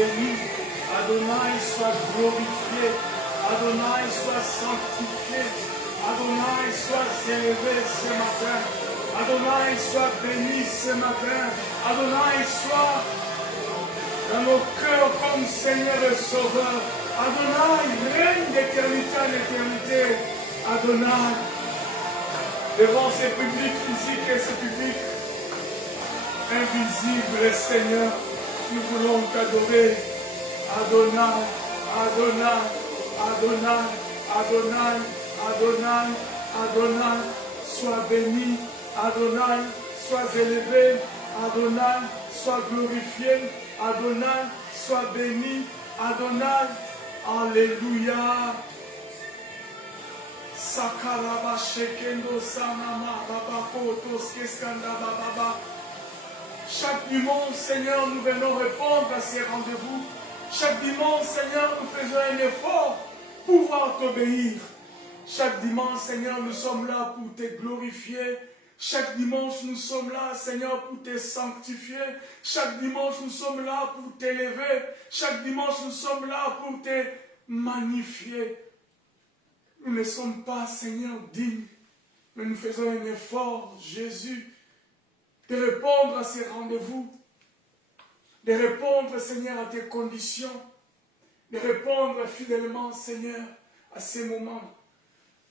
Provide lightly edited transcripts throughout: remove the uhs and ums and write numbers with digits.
béni. Adonai, sois glorifié. Adonai, sois sanctifié. Adonai, sois élevé ce matin. Adonai, sois béni ce matin. Adonai, sois dans nos cœurs comme Seigneur et Sauveur. Adonai, règne d'éternité en éternité. Adonai, devant ces publics physiques et ces publics invisibles, Seigneur, nous voulons t'adorer. Adonai, Adonai, Adonai, Adonai, Adonai, Adonai, sois béni. Adonai, sois élevé. Adonai, sois glorifié. Adonai, sois béni. Adonai, alléluia. Sakaraba shekendo samama babako toskeskanda bababa. Chaque dimanche, Seigneur, nous venons répondre à ces rendez-vous. Chaque dimanche, Seigneur, nous faisons un effort pour pouvoir t'obéir. Chaque dimanche, Seigneur, nous sommes là pour te glorifier. Chaque dimanche, nous sommes là, Seigneur, pour te sanctifier. Chaque dimanche, nous sommes là pour t'élever. Chaque dimanche, nous sommes là pour te magnifier. Nous ne sommes pas, Seigneur, dignes, mais nous faisons un effort, Jésus, de répondre à ces rendez-vous, de répondre, Seigneur, à tes conditions, de répondre fidèlement, Seigneur, à ces moments.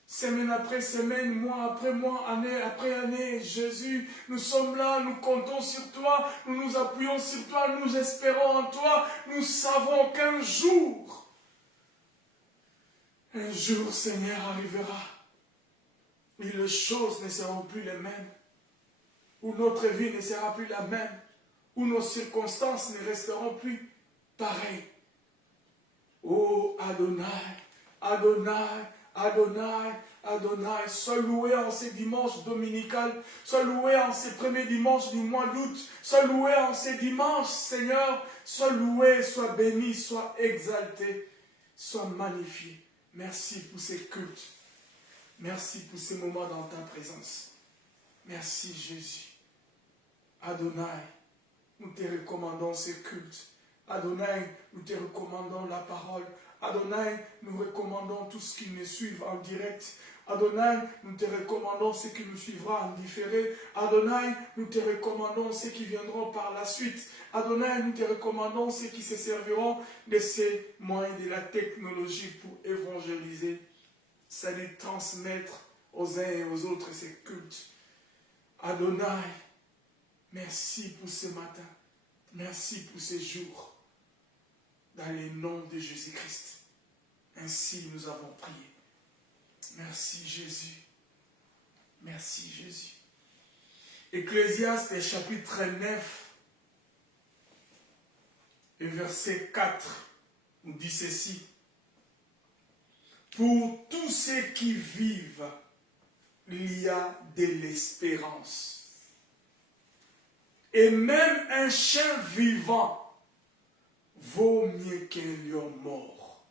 Semaine après semaine, mois après mois, année après année, Jésus, nous sommes là, nous comptons sur toi, nous nous appuyons sur toi, nous espérons en toi, nous savons qu'un jour, Seigneur, arrivera, et les choses ne seront plus les mêmes, où notre vie ne sera plus la même, où nos circonstances ne resteront plus pareilles. Oh Adonai, Adonai, Adonai, Adonai, sois loué en ces dimanches dominicales, sois loué en ces premiers dimanches du mois d'août, sois loué en ces dimanches, Seigneur, sois loué, sois béni, sois exalté, sois magnifié. Merci pour ces cultes, merci pour ces moments dans ta présence. Merci Jésus. Adonai, nous te recommandons ces cultes. Adonai, nous te recommandons la parole. Adonai, nous recommandons tout ce qui nous suivent en direct. Adonai, nous te recommandons ce qui nous suivra en différé. Adonai, nous te recommandons ceux qui viendront par la suite. Adonai, nous te recommandons ceux qui se serviront de ces moyens de la technologie pour évangéliser, c'est-à-dire transmettre aux uns et aux autres ces cultes. Adonai, merci pour ce matin. Merci pour ces jours. Dans le nom de Jésus-Christ. Ainsi nous avons prié. Merci Jésus. Merci Jésus. Ecclésiaste chapitre 9 et verset 4 nous dit ceci. Pour tous ceux qui vivent, il y a de l'espérance. Et même un chien vivant vaut mieux qu'un lion mort.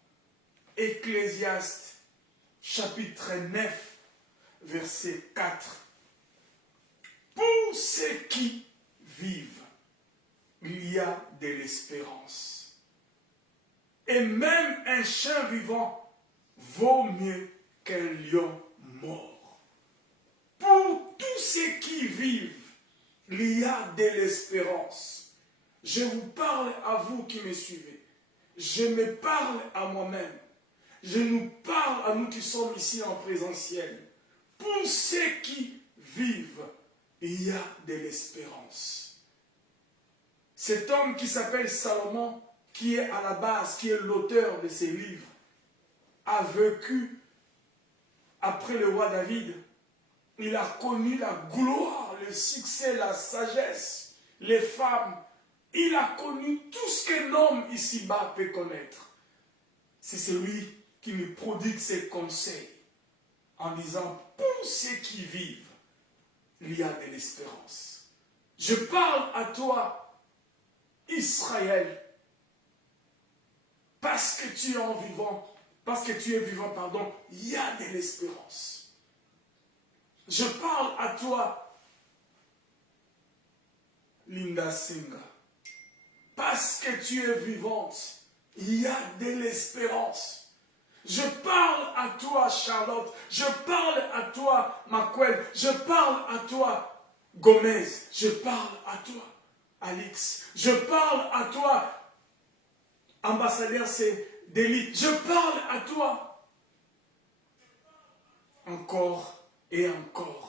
Ecclésiaste, chapitre 9, verset 4. Pour ceux qui vivent, il y a de l'espérance. Et même un chien vivant vaut mieux qu'un lion mort. Pour tous ceux qui vivent, il y a de l'espérance. Je vous parle à vous qui me suivez. Je me parle à moi-même. Je nous parle à nous qui sommes ici en présentiel. Pour ceux qui vivent, il y a de l'espérance. Cet homme qui s'appelle Salomon, qui est à la base, qui est l'auteur de ces livres, a vécu après le roi David. Il a connu la gloire, le succès, la sagesse, les femmes. Il a connu tout ce qu'un homme ici-bas peut connaître. C'est celui qui nous prodigue ses conseils en disant, pour ceux qui vivent, il y a de l'espérance. Je parle à toi, Israël, parce que tu es vivant, pardon, il y a de l'espérance. Je parle à toi, Linda Singa, parce que tu es vivante, il y a de l'espérance. Je parle à toi, Charlotte. Je parle à toi, Macuel. Je parle à toi, Gomez. Je parle à toi, Alix. Je parle à toi, ambassadeur d'élite. Je parle à toi. Encore et encore.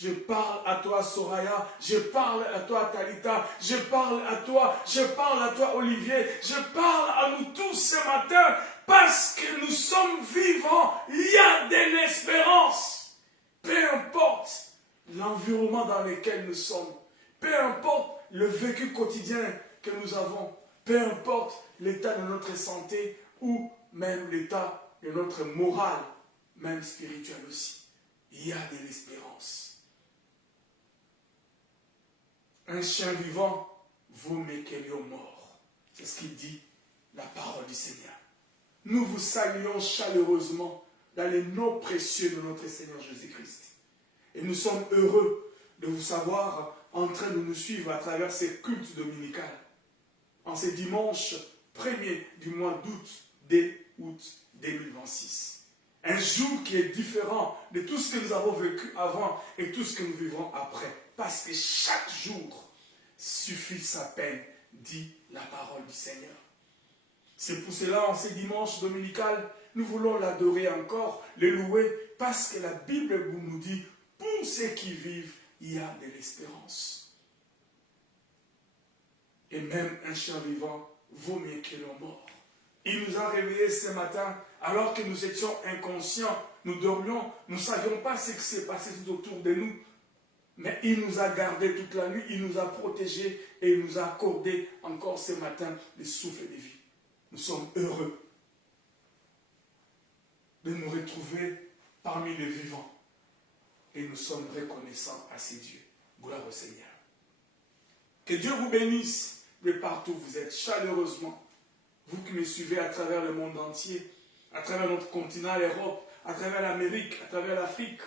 Je parle à toi, Soraya. Je parle à toi, Talita. Je parle à toi. Je parle à toi, Olivier. Je parle à nous tous ce matin parce que nous sommes vivants. Il y a de l'espérance. Peu importe l'environnement dans lequel nous sommes. Peu importe le vécu quotidien que nous avons. Peu importe l'état de notre santé ou même l'état de notre morale, même spirituel aussi. Il y a de l'espérance. Un chien vivant vaut mieux qu'un lion mort. C'est ce qu'il dit la parole du Seigneur. Nous vous saluons chaleureusement dans les noms précieux de notre Seigneur Jésus-Christ. Et nous sommes heureux de vous savoir en train de nous suivre à travers ces cultes dominicaux. En ces dimanches 1er du mois d'août, dès août 2026. Un jour qui est différent de tout ce que nous avons vécu avant et tout ce que nous vivrons après. Parce que chaque jour suffit sa peine, dit la parole du Seigneur. C'est pour cela, en ces dimanches dominicales, nous voulons l'adorer encore, le louer, parce que la Bible nous dit, pour ceux qui vivent, il y a de l'espérance. Et même un chien vivant vaut mieux que l'homme mort. Il nous a réveillés ce matin, alors que nous étions inconscients, nous dormions, nous ne savions pas ce qui s'est passé tout autour de nous. Mais il nous a gardés toute la nuit, il nous a protégés et il nous a accordé encore ce matin le souffle de vie. Nous sommes heureux de nous retrouver parmi les vivants. Et nous sommes reconnaissants à ces dieux. Gloire au Seigneur. Que Dieu vous bénisse de partout où vous êtes chaleureusement. Vous qui me suivez à travers le monde entier, à travers notre continent, l'Europe, à travers l'Amérique, à travers l'Afrique.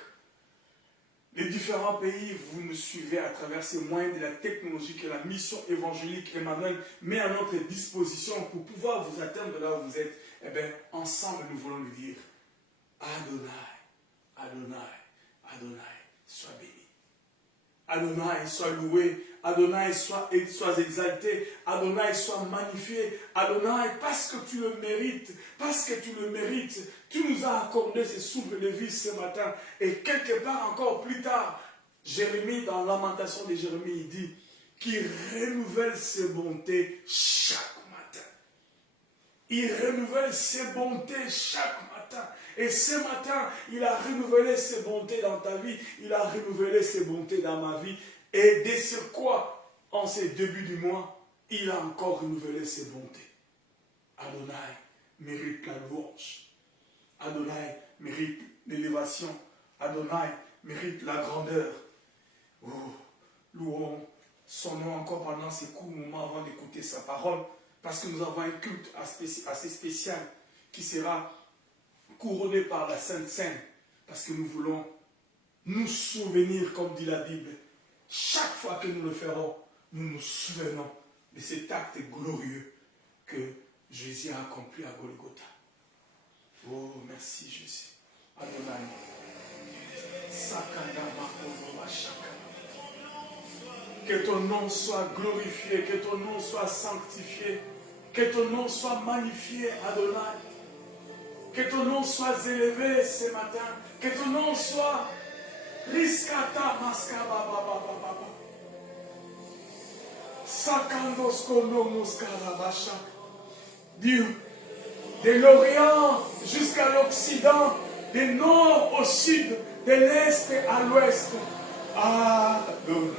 Les différents pays, vous nous suivez à travers ces moyens de la technologie que la mission évangélique Emmanuel met à notre disposition pour pouvoir vous atteindre là où vous êtes. Eh bien, ensemble, nous voulons lui dire Adonai, Adonai, Adonai, sois béni. Adonai, sois loué. Adonai, sois exalté. Adonai, sois magnifié. Adonai, parce que tu le mérites, parce que tu le mérites, tu nous as accordé ce souffle de vie ce matin. Et quelque part encore plus tard, Jérémie, dans Lamentation de Jérémie, il dit qu'il renouvelle ses bontés chaque matin. Il renouvelle ses bontés chaque matin. Et ce matin, il a renouvelé ses bontés dans ta vie. Il a renouvelé ses bontés dans ma vie. Et dès sur quoi, en ces débuts du mois, il a encore renouvelé ses bontés. Adonai mérite la louange. Adonai mérite l'élévation. Adonai mérite la grandeur. Oh, louons son nom encore pendant ces courts moments avant d'écouter sa parole. Parce que nous avons un culte assez spécial qui sera couronné par la Sainte Seine. Parce que nous voulons nous souvenir, comme dit la Bible. Chaque fois que nous le ferons, nous nous souvenons de cet acte glorieux que Jésus a accompli à Golgotha. Oh, merci Jésus. Adonai. Que ton nom soit glorifié, que ton nom soit sanctifié, que ton nom soit magnifié, Adonai. Que ton nom soit élevé ce matin, que ton nom soit Riskata maskaba baba baba. Sakandos kono muskala bashak. Dieu, de l'Orient jusqu'à l'Occident, du nord au sud, de l'est à l'ouest. Adonai.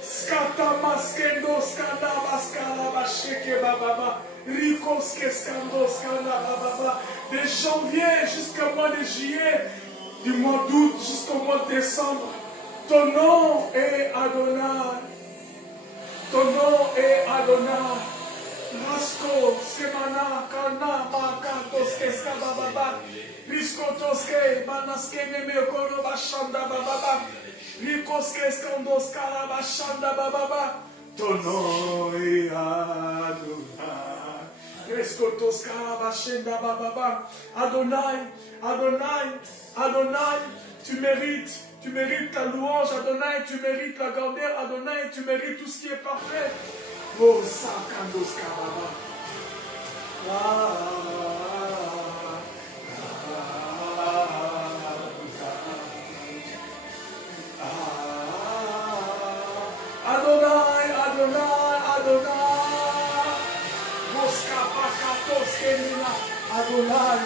Skata maskendo skanda maskala basheke baba. Rikos keskando skanda baba. De janvier jusqu'au mois de juillet. Du mois d'août jusqu'au mois de décembre, ton nom est Adonai. Ton nom est Adonai. Asko, skemana, kana, maka, toske, skabababa. Riskotoske, manaske, neme, koro, bashanda, bababa. Rikoske, skandos, kara, bashanda, bababa. Tonoi, Adonai. Riskotos, kara, bashanda, bababa. Adonai, Adonai, Adonai, tu mérites ta louange, Adonai, tu mérites la grandeur, Adonai, tu mérites tout ce qui est parfait. Oh, Sakandos Kababa. Adonai, Adonai, Adonai. Moskapakatos Kenina. Adonai,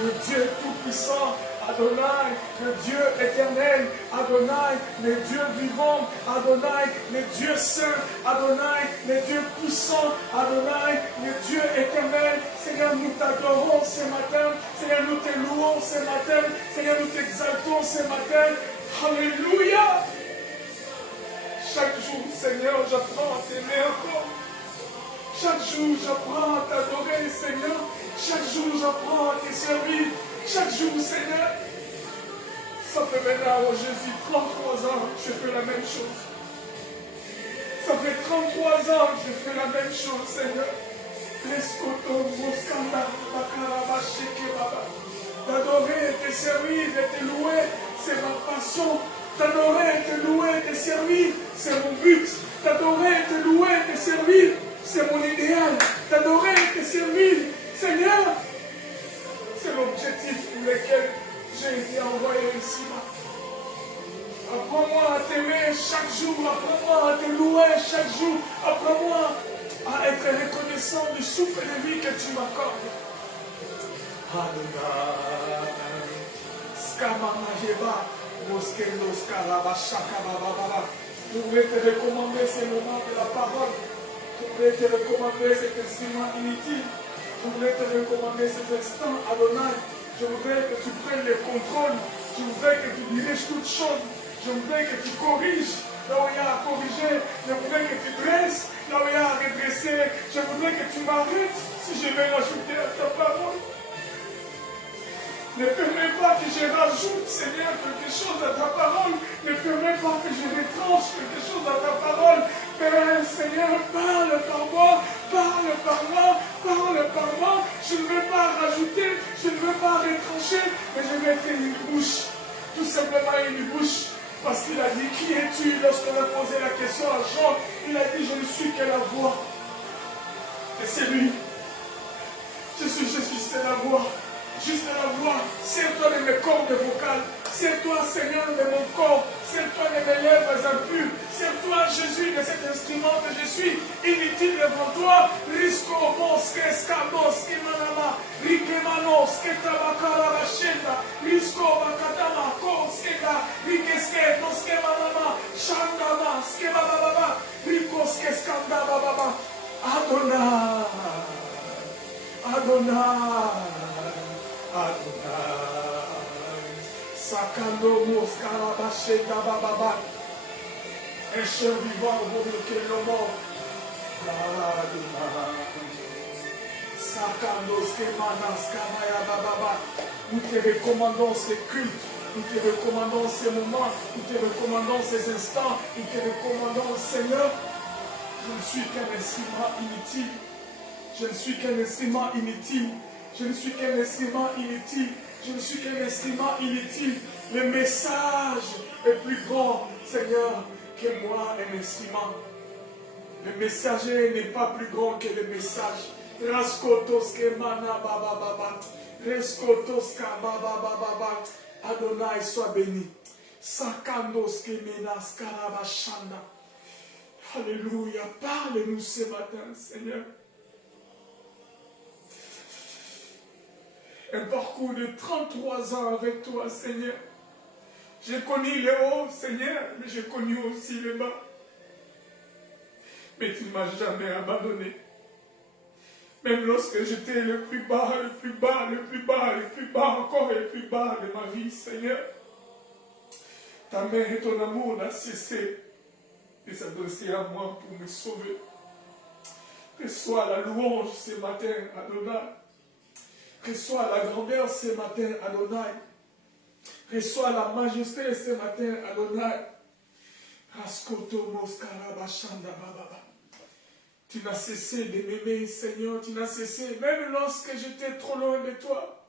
le Dieu tout-puissant. Adonai, le Dieu éternel, Adonai, le Dieu vivant, Adonai, le Dieu saint, Adonai, le Dieu puissant, Adonai, le Dieu éternel. Seigneur, nous t'adorons ce matin, Seigneur, nous te louons ce matin, Seigneur, nous t'exaltons ce matin. Alléluia. Chaque jour, Seigneur, j'apprends à t'aimer encore. Chaque jour, j'apprends à t'adorer, Seigneur. Chaque jour, j'apprends à te servir. Chaque jour, Seigneur, ça fait maintenant, oh Jésus, 33 ans que je fais la même chose. Ça fait 33 ans que je fais la même chose, Seigneur. T'adorer et te servir et te louer, c'est ma passion. T'adorer et te louer et te servir, c'est mon but. T'adorer et te louer et te servir, c'est mon idéal. T'adorer et te servir, Seigneur, c'est l'objectif pour lequel j'ai été envoyé ici-bas. Apprends-moi à t'aimer chaque jour, apprends-moi à te louer chaque jour, apprends-moi à être reconnaissant du souffle de vie que tu m'accordes. Adonai, Skamamajeba, Moskendo, Skalaba, Shakababa. Je voulais te recommander ces moments de la parole. Je voulais te recommander cet instrument inutile. Je voudrais te recommander ces instants, Adonai. Je voudrais que tu prennes le contrôle. Je voudrais que tu diriges toutes choses. Je voudrais que tu corriges là où il y a à corriger. Je voudrais que tu dresses là où il y a à redresser. Je voudrais que tu m'arrêtes si je vais rajouter à ta parole. Ne permets pas que je rajoute, Seigneur, quelque chose à ta parole. Ne permets pas que je retranche quelque chose à ta parole. Père, Seigneur, parle par moi, parle par moi, parle par moi. Je ne veux pas rajouter, je ne veux pas retrancher, mais je vais être une bouche. Tout simplement une bouche. Parce qu'il a dit, qui es-tu? Lorsqu'on a posé la question à Jean, il a dit, je ne suis que la voix. Et c'est lui. Je suis Jésus, c'est la voix. Juste la voix, sers-toi de mes cordes vocales, sers-toi, Seigneur, de mon corps, sers-toi de mes lèvres impures, sers-toi, Jésus, de cet instrument que je suis, inutile devant toi. Risco, mos, escamos, kimanama, rikemanos, ketabakara, bashenda, risco, bakatama, koskega, rikeske, noskemanama, shandama, skebababa, rikoske, skandababa, Adonai, Adonai. Adonai, Sakando Moskara Bashenda Bababa, un chien vivant vaut mieux que le mort. Adonai, Sakando Skemanas Kamaya Bababa, nous te recommandons ces cultes, nous te recommandons ces moments, nous te recommandons ces instants, nous te recommandons, Seigneur. Je ne suis qu'un instrument inutile, je ne suis qu'un instrument inutile. Je ne suis qu'un instrument inutile. Je ne suis qu'un instrument inutile. Le message est plus grand, Seigneur, que moi, un instrument. Le messager n'est pas plus grand que le message. Raskotoske mana baba baba. Raskotoska baba baba. Adonai, sois béni. Sakandoske menas karabashanda. Alléluia. Parle-nous ce matin, Seigneur. Un parcours de 33 ans avec toi, Seigneur. J'ai connu le haut, Seigneur, mais j'ai connu aussi le bas. Mais tu ne m'as jamais abandonné. Même lorsque j'étais le plus bas, le plus bas, le plus bas, le plus bas, encore le plus bas de ma vie, Seigneur. Ta main et ton amour n'a cessé de s'adresser à moi pour me sauver. Reçois la louange ce matin, Adonai. Reçois la grandeur ce matin, Adonai. Reçois la majesté ce matin, Adonai. Tu n'as cessé de m'aimer, Seigneur. Tu n'as cessé, même lorsque j'étais trop loin de toi.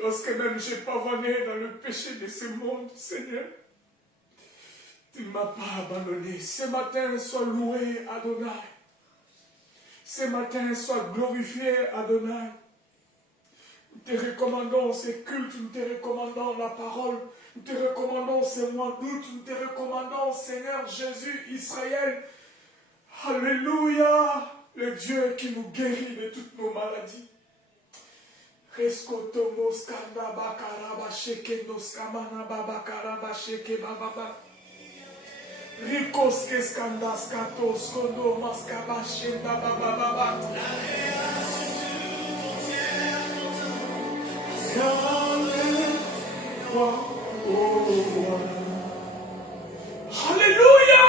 Lorsque même j'ai pavané dans le péché de ce monde, Seigneur. Tu ne m'as pas abandonné. Ce matin, sois loué, Adonai. Ce matin, sois glorifié, Adonai. Nous te recommandons ces cultes, nous te recommandons la parole, nous te recommandons ces mois d'août, nous te recommandons, Seigneur Jésus, Israël. Alléluia, le Dieu qui nous guérit de toutes nos maladies. Reskotomos kanda bakaraba sheke nos kamana babakaraba sheke bababa. Rikos keskandas katos kondo maskaba shenda bababa. Alléluia.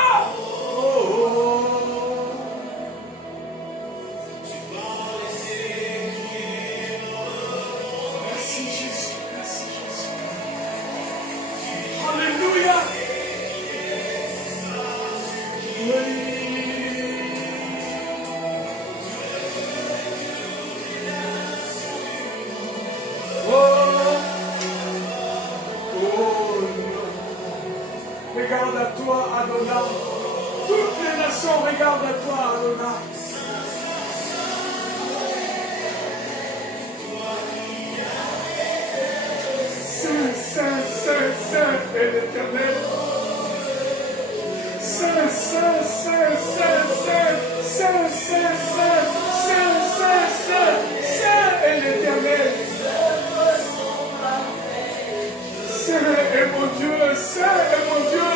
Merci Jésus, merci Jésus. Alléluia. Regarde à toi, Adonai. Toutes les nations regardent à toi, Adonai. Saint, Saint, Saint, Saint est l'Éternel. Saint, Saint, Saint, Saint, Saint, Saint, Saint, Saint, Saint, Saint, Saint, Saint est l'Éternel. Saint est mon Dieu, Saint est mon Dieu.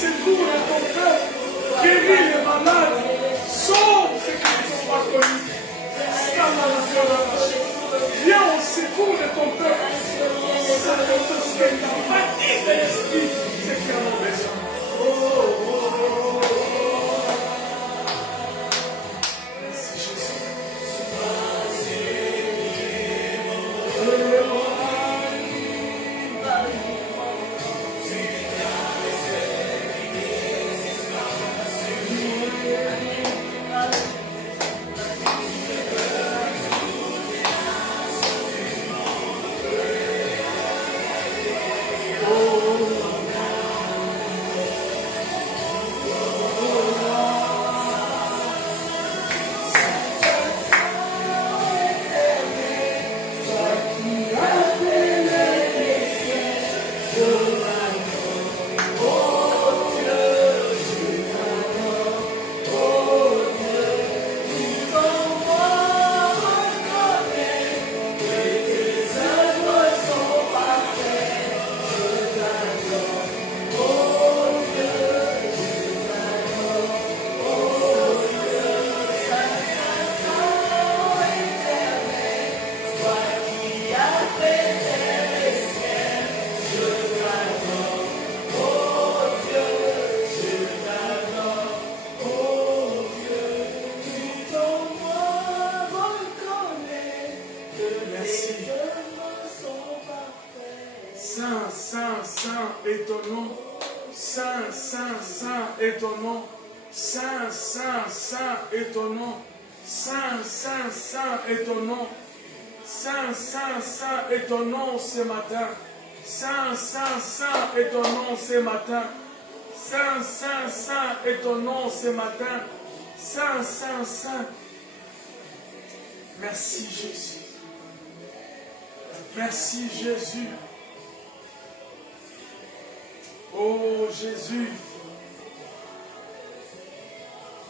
Secours de ton peuple, guéris les malades, sauve ceux qui ne sont pas connus. Viens au secours de ton peuple, baptise de l'esprit, c'est qui en ont besoin. Merci Jésus. Est ton nom ce matin. Saint, Saint, Saint est ton nom ce matin. Saint, Saint, Saint est ton nom ce matin. Saint, Saint, Saint. Merci Jésus. Merci Jésus. Oh Jésus.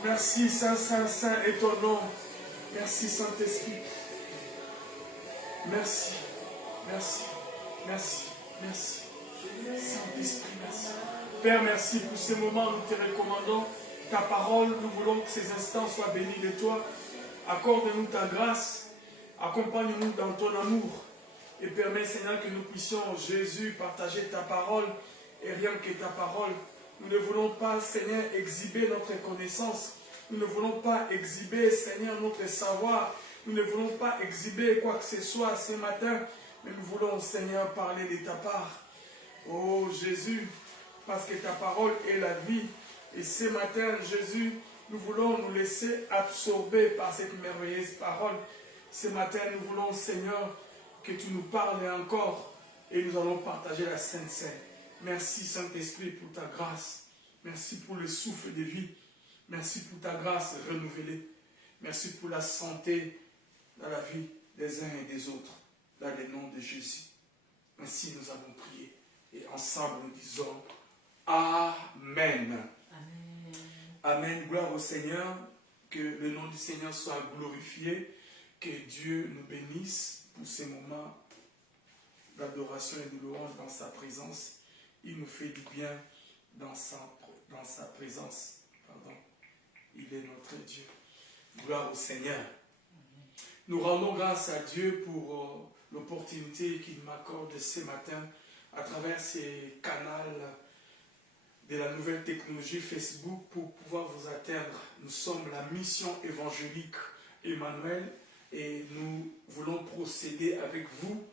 Merci Saint, Saint, Saint est ton nom. Merci Saint-Esprit. Merci, merci, merci, merci. Saint-Esprit, merci. Père, merci pour ces moments, nous te recommandons ta parole. Nous voulons que ces instants soient bénis de toi. Accorde-nous ta grâce. Accompagne-nous dans ton amour. Et permets, Seigneur, que nous puissions, Jésus, partager ta parole et rien que ta parole. Nous ne voulons pas, Seigneur, exhiber notre connaissance. Nous ne voulons pas exhiber, Seigneur, notre savoir. Nous ne voulons pas exhiber quoi que ce soit ce matin. Mais nous voulons, Seigneur, parler de ta part. Oh Jésus, parce que ta parole est la vie. Et ce matin, Jésus, nous voulons nous laisser absorber par cette merveilleuse parole. Ce matin, nous voulons, Seigneur, que tu nous parles encore et nous allons partager la Sainte Seine. Merci Saint-Esprit pour ta grâce. Merci pour le souffle de vie. Merci pour ta grâce renouvelée. Merci pour la santé dans la vie des uns et des autres. Dans le nom de Jésus. Ainsi nous avons prié. Et ensemble nous disons Amen. Amen. Amen. Gloire au Seigneur. Que le nom du Seigneur soit glorifié. Que Dieu nous bénisse pour ces moments d'adoration et de louange dans sa présence. Il nous fait du bien dans sa présence. Pardon. Il est notre Dieu. Gloire au Seigneur. Nous rendons grâce à Dieu pour l'opportunité qu'il m'accorde ce matin à travers ces canaux de la nouvelle technologie Facebook pour pouvoir vous atteindre. Nous sommes la mission évangélique Emmanuel et nous voulons procéder avec vous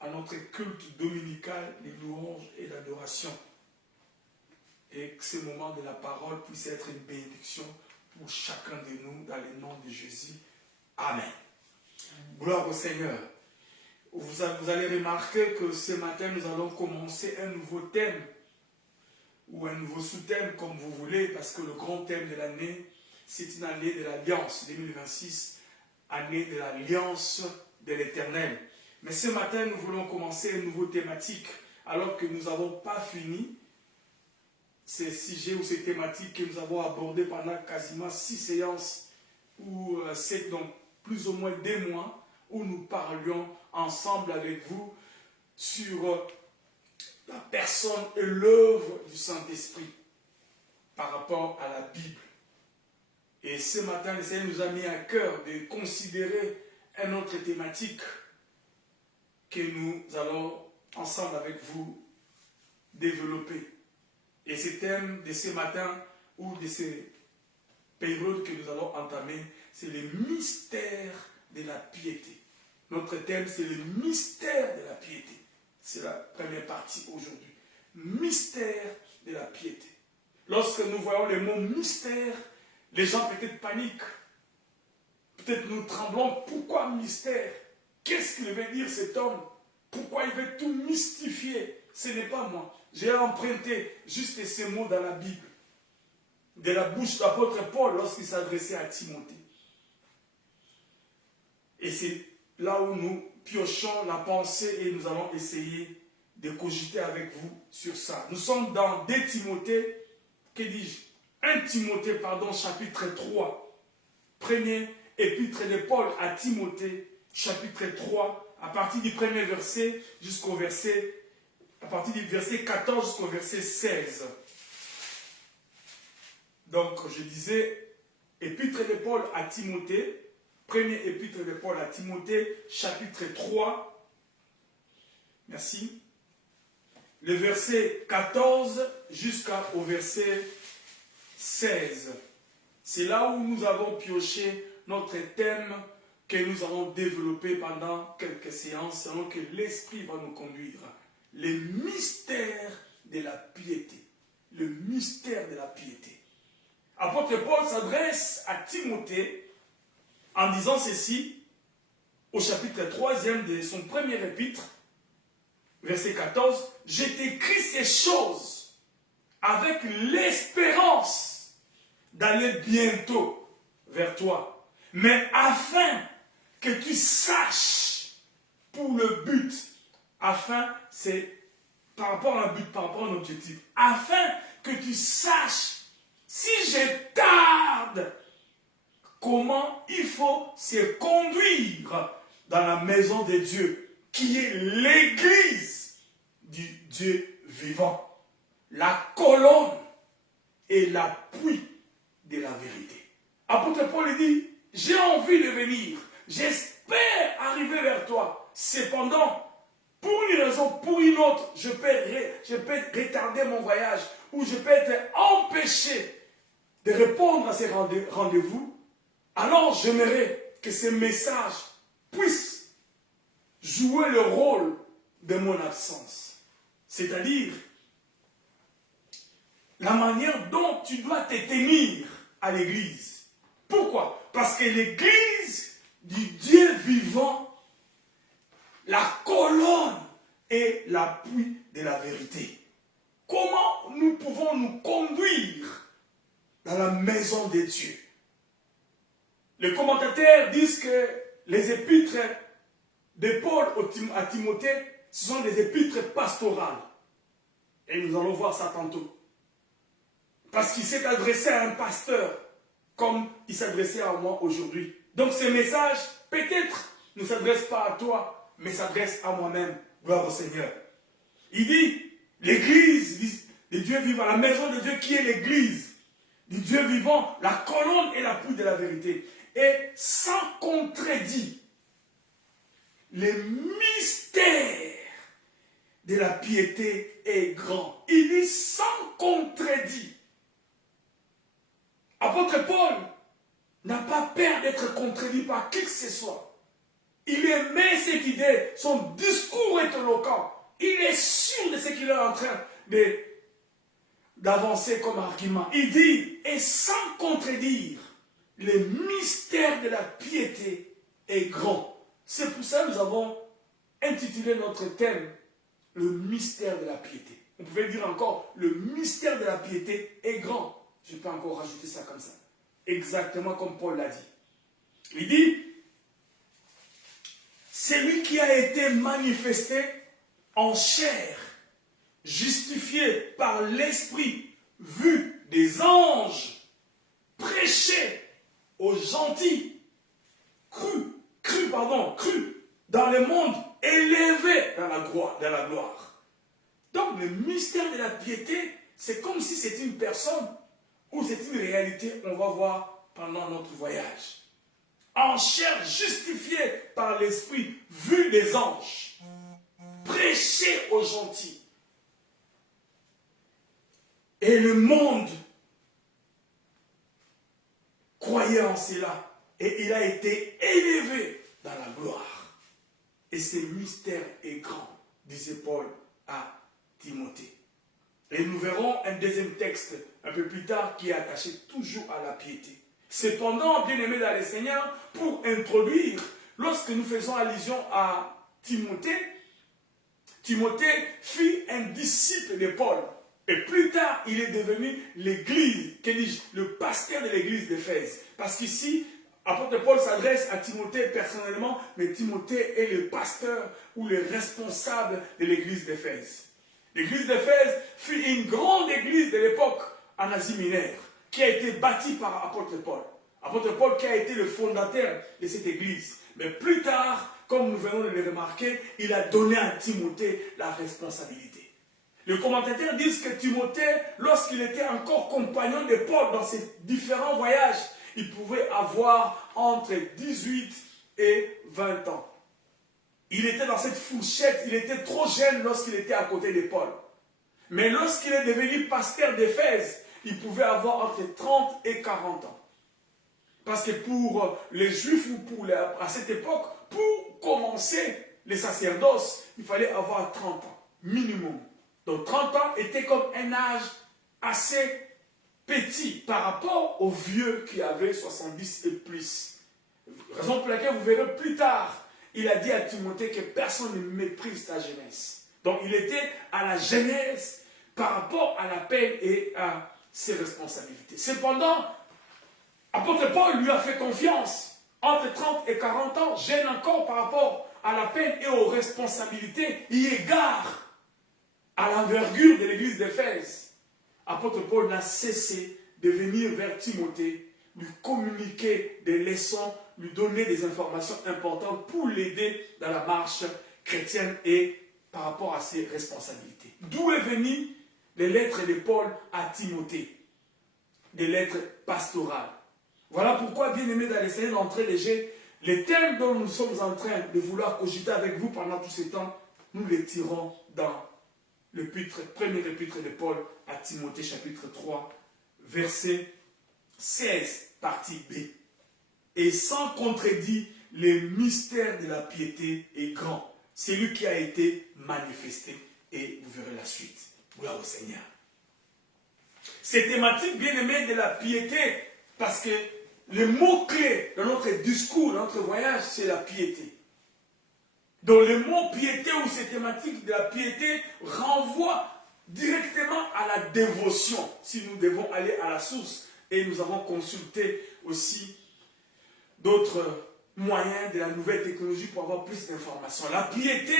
à notre culte dominical, les louanges et l'adoration. Et que ce moment de la parole puisse être une bénédiction pour chacun de nous dans le nom de Jésus. Amen. Gloire au Seigneur. Vous allez remarquer que ce matin, nous allons commencer un nouveau thème ou un nouveau sous-thème, comme vous voulez, parce que le grand thème de l'année, c'est une année de l'Alliance 2026, année de l'Alliance de l'Éternel. Mais ce matin, nous voulons commencer une nouvelle thématique, alors que nous n'avons pas fini ces sujets ou ces thématiques que nous avons abordées pendant quasiment 6 séances, ou c'est donc plus ou moins 2 mois, où nous parlions ensemble avec vous sur la personne et l'œuvre du Saint-Esprit par rapport à la Bible. Et ce matin, le Seigneur nous a mis à cœur de considérer une autre thématique que nous allons ensemble avec vous développer. Et ce thème de ce matin ou de ces périodes que nous allons entamer, c'est le mystère de la piété. Notre thème, c'est le mystère de la piété. C'est la première partie aujourd'hui. Mystère de la piété. Lorsque nous voyons le mot mystère, les gens peut-être paniquent. Peut-être nous tremblons. Pourquoi mystère? Qu'est-ce qu'il veut dire cet homme? Pourquoi il veut tout mystifier? Ce n'est pas moi. J'ai emprunté juste ces mots dans la Bible. De la bouche de l'apôtre Paul lorsqu'il s'adressait à Timothée. Et c'est là où nous piochons la pensée et nous allons essayer de cogiter avec vous sur ça. Nous sommes dans 2 Timothée, que dis-je? 1 Timothée, pardon, chapitre 3. Premier épître de Paul à Timothée, chapitre 3, à partir du premier verset jusqu'au verset, à partir du verset 14 jusqu'au verset 16. Donc, je disais, épître de Paul à Timothée, premier épître de Paul à Timothée, chapitre 3. Merci. Le verset 14 jusqu'au verset 16. C'est là où nous avons pioché notre thème que nous allons développer pendant quelques séances, selon que l'Esprit va nous conduire. Le mystère de la piété. Le mystère de la piété. Apôtre Paul s'adresse à Timothée en disant ceci, au chapitre 3e de son premier épître, verset 14, « Je t'écris ces choses avec l'espérance d'aller bientôt vers toi, mais afin que tu saches pour le but, afin, c'est par rapport à un but, par rapport à un objectif, afin que tu saches, si je tarde, comment il faut se conduire dans la maison de Dieu, qui est l'église du Dieu vivant, la colonne et l'appui de la vérité. Apôtre Paul dit, j'ai envie de venir, j'espère arriver vers toi. Cependant, pour une raison, pour une autre, je peux retarder mon voyage ou je peux être empêché de répondre à ces rendez-vous. Alors j'aimerais que ces messages puissent jouer le rôle de mon absence. C'est-à-dire la manière dont tu dois te tenir à l'église. Pourquoi? Parce que l'église du Dieu vivant, la colonne et l'appui de la vérité. Comment nous pouvons nous conduire dans la maison de Dieu? Les commentateurs disent que les épîtres de Paul à Timothée, ce sont des épîtres pastorales. Et nous allons voir ça tantôt. Parce qu'il s'est adressé à un pasteur comme il s'adressait à moi aujourd'hui. Donc ce message, peut-être, ne s'adresse pas à toi, mais s'adresse à moi-même. Gloire au Seigneur. Il dit, l'église de Dieu vivant, la maison de Dieu qui est l'église du Dieu vivant, la colonne et l'appui de la vérité. Et sans contredit, les mystères de la piété est grand. Il dit sans contredit. Apôtre Paul n'a pas peur d'être contredit par qui que ce soit. Il émet cette idée, son discours est éloquent. Il est sûr de ce qu'il est en train d'avancer comme argument. Il dit, et sans contredire, le mystère de la piété est grand. C'est pour ça que nous avons intitulé notre thème, le mystère de la piété. On pouvait dire encore, le mystère de la piété est grand. Je peux encore rajouter ça comme ça. Exactement comme Paul l'a dit. Il dit, c'est lui qui a été manifesté en chair, justifié par l'Esprit, vu des anges, prêché aux gentils, cru dans le monde, élevé dans la gloire. Donc le mystère de la piété, c'est comme si c'était une personne ou c'est une réalité, on va voir pendant notre voyage. En chair justifiée par l'Esprit, vu des anges, prêché aux gentils. Et le monde croyait en cela. Et il a été élevé dans la gloire. Et ce mystère est grand, disait Paul à Timothée. Et nous verrons un deuxième texte un peu plus tard qui est attaché toujours à la piété. Cependant, bien-aimés dans le Seigneur, pour introduire, lorsque nous faisons allusion à Timothée, Timothée fut un disciple de Paul. Et plus tard, il est devenu l'église, le pasteur de l'église d'Éphèse. Parce qu'ici, apôtre Paul s'adresse à Timothée personnellement, mais Timothée est le pasteur ou le responsable de l'église d'Éphèse. L'église d'Éphèse fut une grande église de l'époque en Asie mineure, qui a été bâtie par apôtre Paul. Apôtre Paul qui a été le fondateur de cette église. Mais plus tard, comme nous venons de le remarquer, il a donné à Timothée la responsabilité. Les commentateurs disent que Timothée, lorsqu'il était encore compagnon de Paul dans ses différents voyages, il pouvait avoir entre 18 et 20 ans. Il était dans cette fourchette, il était trop jeune lorsqu'il était à côté de Paul. Mais lorsqu'il est devenu pasteur d'Éphèse, il pouvait avoir entre 30 et 40 ans. Parce que pour les Juifs ou à cette époque, pour commencer les sacerdoces, il fallait avoir 30 ans, minimum. Donc 30 ans était comme un âge assez petit par rapport aux vieux qui avaient 70 et plus. Raison pour laquelle vous verrez plus tard, il a dit à Timothée que personne ne méprise ta jeunesse. Donc il était à la jeunesse par rapport à l'appel et à ses responsabilités. Cependant, apôtre Paul lui a fait confiance entre 30 et 40 ans, jeune encore par rapport à l'appel et aux responsabilités, y égard à l'envergure de l'église d'Éphèse. Apôtre Paul n'a cessé de venir vers Timothée lui communiquer des leçons, lui donner des informations importantes pour l'aider dans la marche chrétienne et par rapport à ses responsabilités. D'où est venue les lettres de Paul à Timothée, des lettres pastorales. Voilà pourquoi, bien aimé dans les Seigneur d'entrée léger, les thèmes dont nous sommes en train de vouloir cogiter avec vous pendant tous ces temps, nous les tirons dans premier épître de Paul à Timothée, chapitre 3, verset 16, partie B. Et sans contredit, le mystère de la piété est grand. C'est lui qui a été manifesté. Et vous verrez la suite. Gloire au Seigneur. Ces thématiques bien-aimées de la piété, parce que le mot-clé dans notre discours, dans notre voyage, c'est la piété. Donc le mot piété ou ces thématiques de la piété renvoient directement à la dévotion, si nous devons aller à la source. Et nous avons consulté aussi d'autres moyens de la nouvelle technologie pour avoir plus d'informations. La piété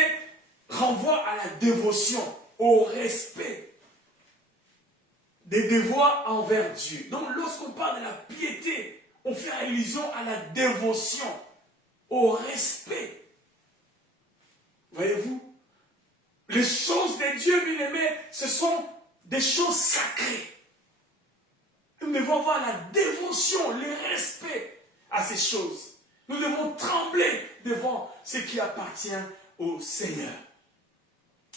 renvoie à la dévotion, au respect des devoirs envers Dieu. Donc lorsqu'on parle de la piété, on fait allusion à la dévotion, au respect. Voyez-vous, les choses de Dieu, bien-aimés, ce sont des choses sacrées. Nous devons avoir la dévotion, le respect à ces choses. Nous devons trembler devant ce qui appartient au Seigneur.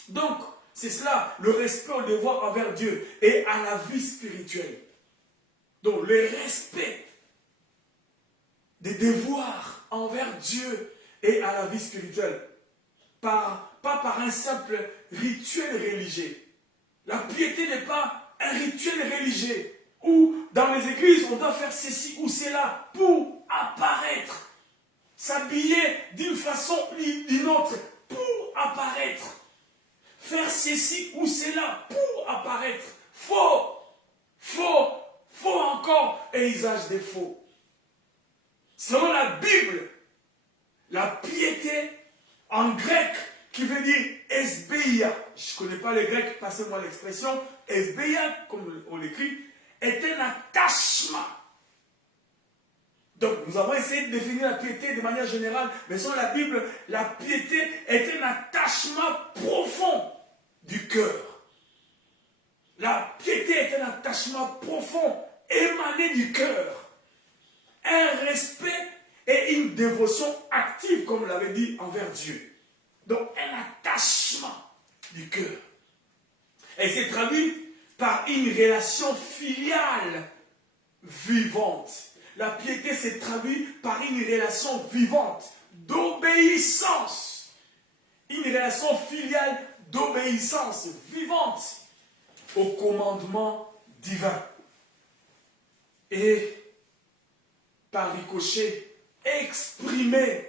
Donc, c'est cela, le respect au devoir envers Dieu et à la vie spirituelle. Donc, le respect des devoirs envers Dieu et à la vie spirituelle. Pas par un simple rituel religieux. La piété n'est pas un rituel religieux où dans les églises on doit faire ceci ou cela pour apparaître, s'habiller d'une façon ou d'une autre pour apparaître, faire ceci ou cela pour apparaître. Faux encore et usage des faux. Selon la Bible, la piété en grec, qui veut dire esbeia, je ne connais pas le grec, passez-moi l'expression, esbeia, comme on l'écrit, est un attachement. Donc, nous avons essayé de définir la piété de manière générale, mais selon la Bible, la piété est un attachement profond du cœur. La piété est un attachement profond, émané du cœur. Un respect et une dévotion active, comme on l'avait dit, envers Dieu. Donc, un attachement du cœur. Et c'est traduit par une relation filiale vivante. La piété s'est traduite par une relation vivante, d'obéissance. Une relation filiale d'obéissance vivante au commandement divin. Et par ricochet, exprimé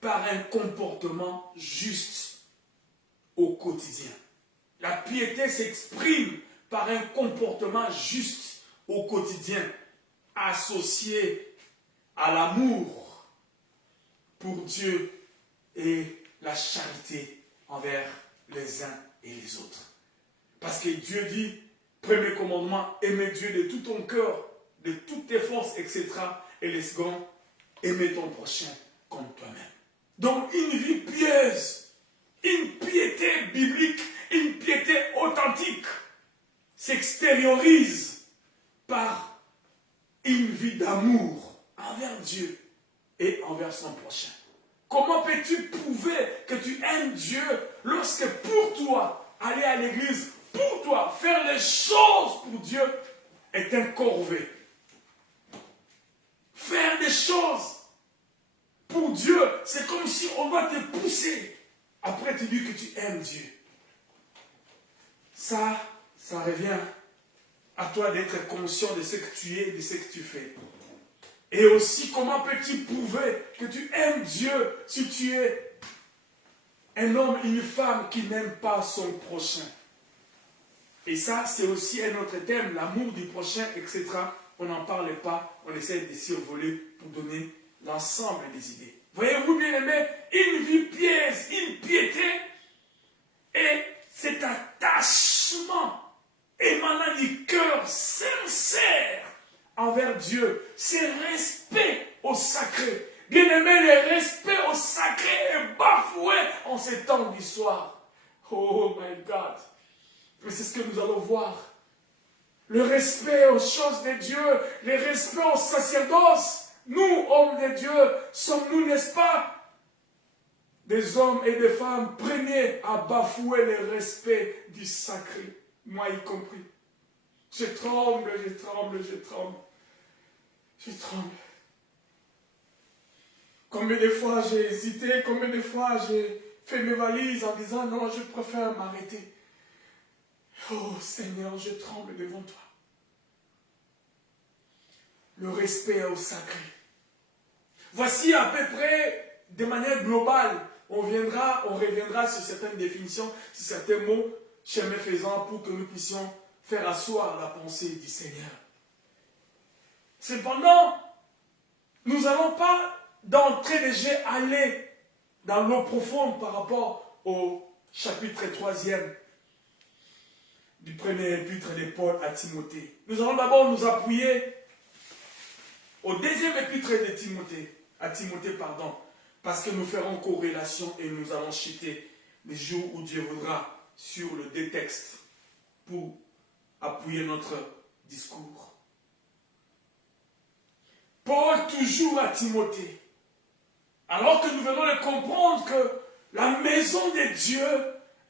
par un comportement juste au quotidien. La piété s'exprime par un comportement juste au quotidien, associé à l'amour pour Dieu et la charité envers les uns et les autres. Parce que Dieu dit, premier commandement, aimer Dieu de tout ton cœur, de toutes tes forces, etc. Et le second, aimer ton prochain comme toi-même. Donc une vie pieuse, une piété biblique, une piété authentique s'extériorise par une vie d'amour envers Dieu et envers son prochain. Comment peux-tu prouver que tu aimes Dieu lorsque pour toi, aller à l'église, pour toi, faire les choses pour Dieu est un corvée? Faire des choses pour Dieu, c'est comme si on doit te pousser. Après, tu dis que tu aimes Dieu. Ça revient à toi d'être conscient de ce que tu es, de ce que tu fais. Et aussi, comment peux-tu prouver que tu aimes Dieu si tu es un homme, une femme qui n'aime pas son prochain? Et ça, c'est aussi un autre thème, l'amour du prochain, etc. On n'en parle pas, on essaie de survoler pour donner l'ensemble des idées. Voyez-vous, bien-aimés, une vie pieuse, une piété, et cet attachement émanant du cœur sincère envers Dieu, en ces temps d'histoire. Oh my God. Mais c'est ce que nous allons voir. Le respect aux choses de Dieu, le respect au sacerdoce. Nous, hommes de Dieu, sommes-nous, n'est-ce pas, des hommes et des femmes premiers à bafouer le respect du sacré, moi y compris. Je tremble, je tremble, je tremble. Je tremble. Combien de fois j'ai hésité, combien de fois j'ai fait mes valises en disant non, je préfère m'arrêter. Oh Seigneur, je tremble devant toi. Le respect au sacré. Voici à peu près, de manière globale, on reviendra sur certaines définitions, sur certains mots, chemin faisant, pour que nous puissions faire asseoir la pensée du Seigneur. Cependant, nous n'allons pas d'entrée de jeu aller dans l'eau profonde par rapport au chapitre 3e du premier épître de Paul à Timothée. Nous allons d'abord nous appuyer au deuxième épître de Timothée, parce que nous ferons corrélation et nous allons chuter les jours où Dieu voudra sur le deux textes pour appuyer notre discours. Paul toujours à Timothée, alors que nous venons de comprendre que la maison de Dieu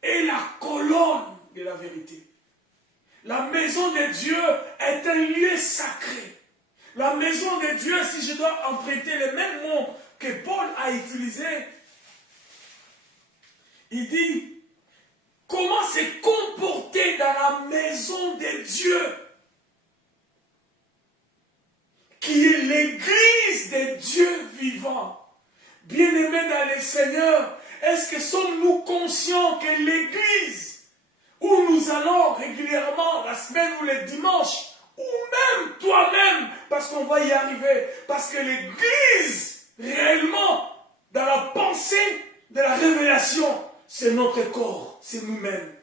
est la colonne de la vérité. La maison de Dieu est un lieu sacré. La maison de Dieu, si je dois emprunter les mêmes mots que Paul a utilisés, il dit comment se comporter dans la maison de Dieu, qui est l'église de Dieu vivant. Bien-aimés dans le Seigneur, est-ce que sommes-nous conscients que l'église où nous allons régulièrement la semaine ou le dimanche, ou même toi-même, parce qu'on va y arriver, parce que l'église, réellement, dans la pensée de la révélation, c'est notre corps, c'est nous-mêmes.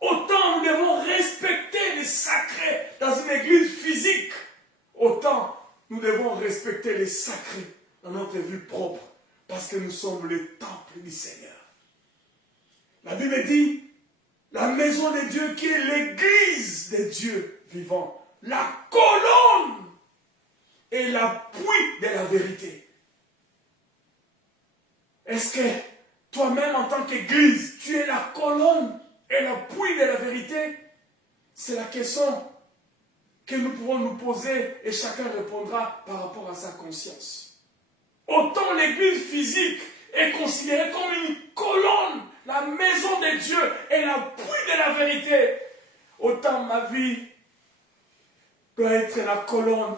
Autant nous devons respecter les sacrés dans une église physique, autant nous devons respecter les sacrés dans notre vie propre, parce que nous sommes le temple du Seigneur. La Bible dit, la maison de Dieu qui est l'église de Dieu vivant, la colonne et l'appui de la vérité. Est-ce que toi-même en tant qu'église, tu es la colonne et l'appui de la vérité? C'est la question que nous pouvons nous poser et chacun répondra par rapport à sa conscience. Autant l'église physique est considérée comme une colonne, la maison de Dieu et l'appui de la vérité, autant ma vie doit être la colonne,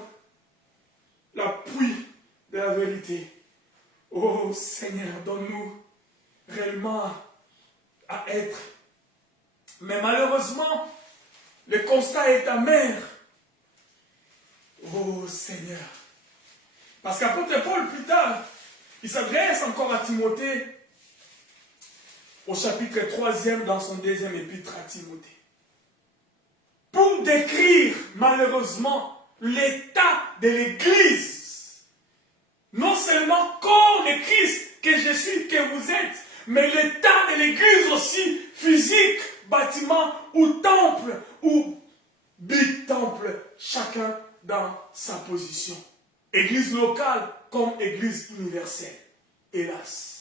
l'appui de la vérité. Oh Seigneur, donne-nous réellement à être. Mais malheureusement, le constat est amer. Oh Seigneur. Parce qu'apôtre Paul, plus tard, il s'adresse encore à Timothée au chapitre 3e dans son deuxième épître à Timothée. Pour décrire malheureusement l'état de l'Église. Non seulement corps de Christ que je suis, que vous êtes, mais l'état de l'Église aussi physique, bâtiment ou temple ou big temple, chacun dans sa position. Église locale comme église universelle. Hélas.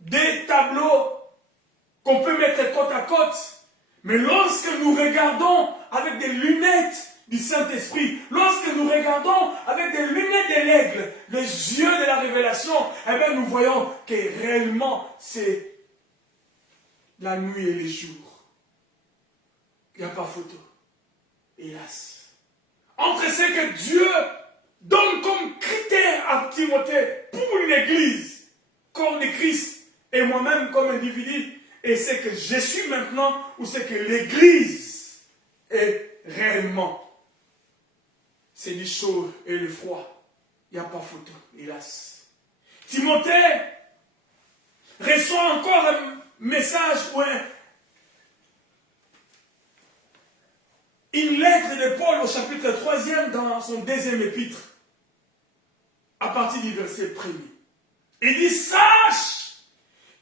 Des tableaux qu'on peut mettre côte à côte, mais lorsque nous regardons avec des lunettes du Saint-Esprit, lorsque nous regardons avec des lunettes de l'aigle, les yeux de la révélation, eh bien nous voyons que réellement c'est la nuit et le jour. Il n'y a pas photo. Hélas. Entre ce que Dieu donne comme critère à Timothée pour une église, corps de Christ, et moi-même comme individu, et ce que je suis maintenant, ou ce que l'église est réellement. C'est du chaud et le froid. Il n'y a pas photo, hélas. Timothée reçoit encore un message ou une lettre de Paul au chapitre 3e dans son deuxième épître, à partir du verset 1er. Il dit, sache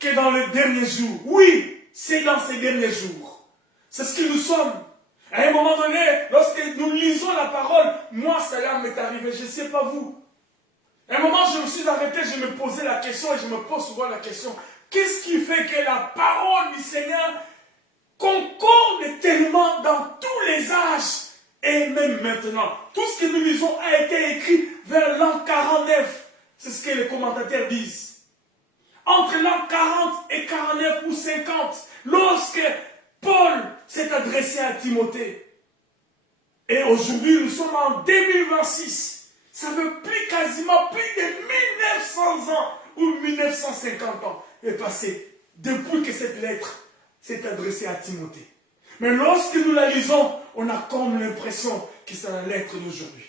que dans les derniers jours, oui, c'est dans ces derniers jours. C'est ce que nous sommes. À un moment donné, lorsque nous lisons la parole, moi, cela m'est arrivé, je ne sais pas vous. À un moment, je me suis arrêté, je me posais la question et je me pose souvent la question. Qu'est-ce qui fait que la parole du Seigneur concorde tellement dans tous les âges et même maintenant? Tout ce que nous lisons a été écrit vers l'an 49. C'est ce que les commentateurs disent. Entre l'an 40 et 49 ou 50, lorsque Paul s'est adressé à Timothée. Et aujourd'hui, nous sommes en 2026. Ça fait quasiment plus de 1900 ans ou 1950 ans est passé depuis que cette lettre s'est adressée à Timothée. Mais lorsque nous la lisons, on a comme l'impression que c'est la lettre d'aujourd'hui.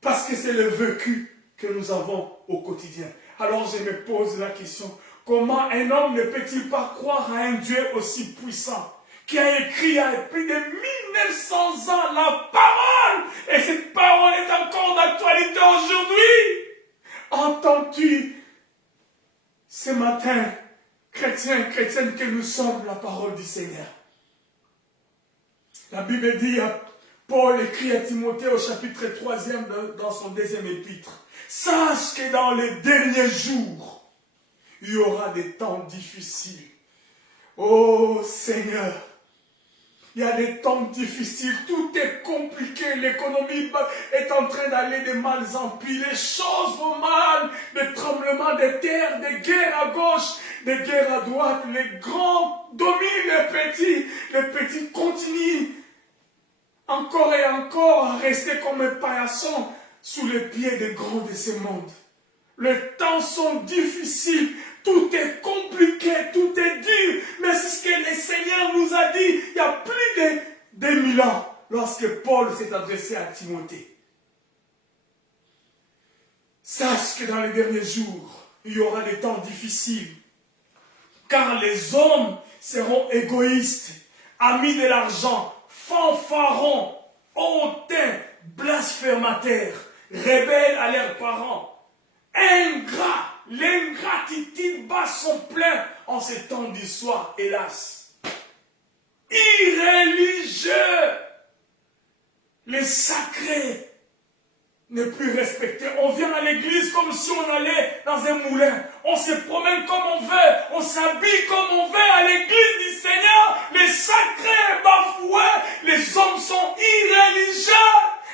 Parce que c'est le vécu que nous avons au quotidien. Alors je me pose la question, comment un homme ne peut-il pas croire à un Dieu aussi puissant, qui a écrit il y a plus de 1900 ans la parole, et cette parole est encore d'actualité aujourd'hui? Entends-tu ce matin, chrétiens, chrétiennes, que nous sommes la parole du Seigneur? La Bible dit, Paul écrit à Timothée au chapitre 3e dans son deuxième épître, sache que dans les derniers jours, il y aura des temps difficiles. Oh Seigneur, il y a des temps difficiles, tout est compliqué, l'économie est en train d'aller de mal en pis, les choses vont mal, des tremblements de terre, des guerres à gauche, des guerres à droite, les grands dominent les petits continuent encore et encore à rester comme un paillasson sous les pieds des grands de ce monde. Les temps sont difficiles, tout est compliqué, tout est dur, mais c'est ce que le Seigneur nous a dit il y a plus de 2000 ans, lorsque Paul s'est adressé à Timothée. Sache que dans les derniers jours, il y aura des temps difficiles, car les hommes seront égoïstes, amis de l'argent, fanfarons, hautains, blasphémateurs, rebelles à leurs parents, ingrats. L'ingratitude bat son plein en ces temps d'histoire, hélas. Irréligieux, les sacrés ne plus respectés. On vient à l'église comme si on allait dans un moulin. On se promène comme on veut, on s'habille comme on veut à l'église du Seigneur. Les sacrés bafoués, les hommes sont irréligieux.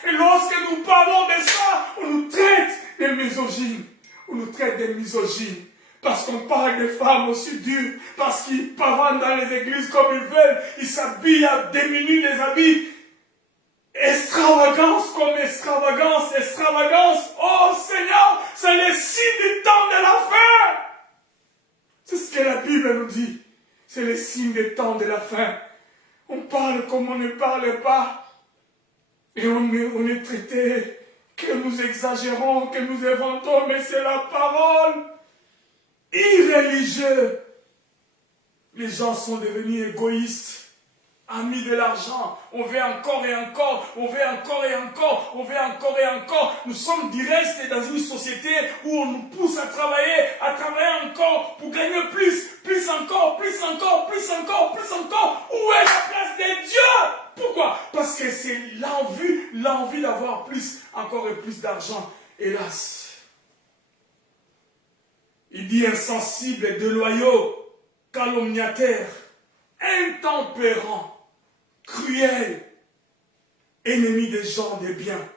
Et lorsque nous parlons de ça, on nous traite de misogynes. On nous traite de misogynes. Parce qu'on parle des femmes aussi dures. Parce qu'ils pavanent dans les églises comme ils veulent. Ils s'habillent à diminuer les habits. Extravagance comme extravagance, extravagance. Oh Seigneur, c'est le signe du temps de la fin. C'est ce que la Bible nous dit. C'est le signe du temps de la fin. On parle comme on ne parle pas. Et on est traité que nous exagérons, que nous inventons, mais c'est la parole. Irréligieux. Les gens sont devenus égoïstes. Amis de l'argent, on veut encore et encore, on veut encore et encore, on veut encore et encore. Nous sommes restés dans une société où on nous pousse à travailler encore pour gagner plus encore, plus encore, plus encore, plus encore. Où est la place de Dieu? Pourquoi? Parce que c'est l'envie d'avoir plus, encore et plus d'argent. Hélas. Il dit insensible, déloyaux, calomniateurs, intempérants, cruels, ennemis des gens des biens.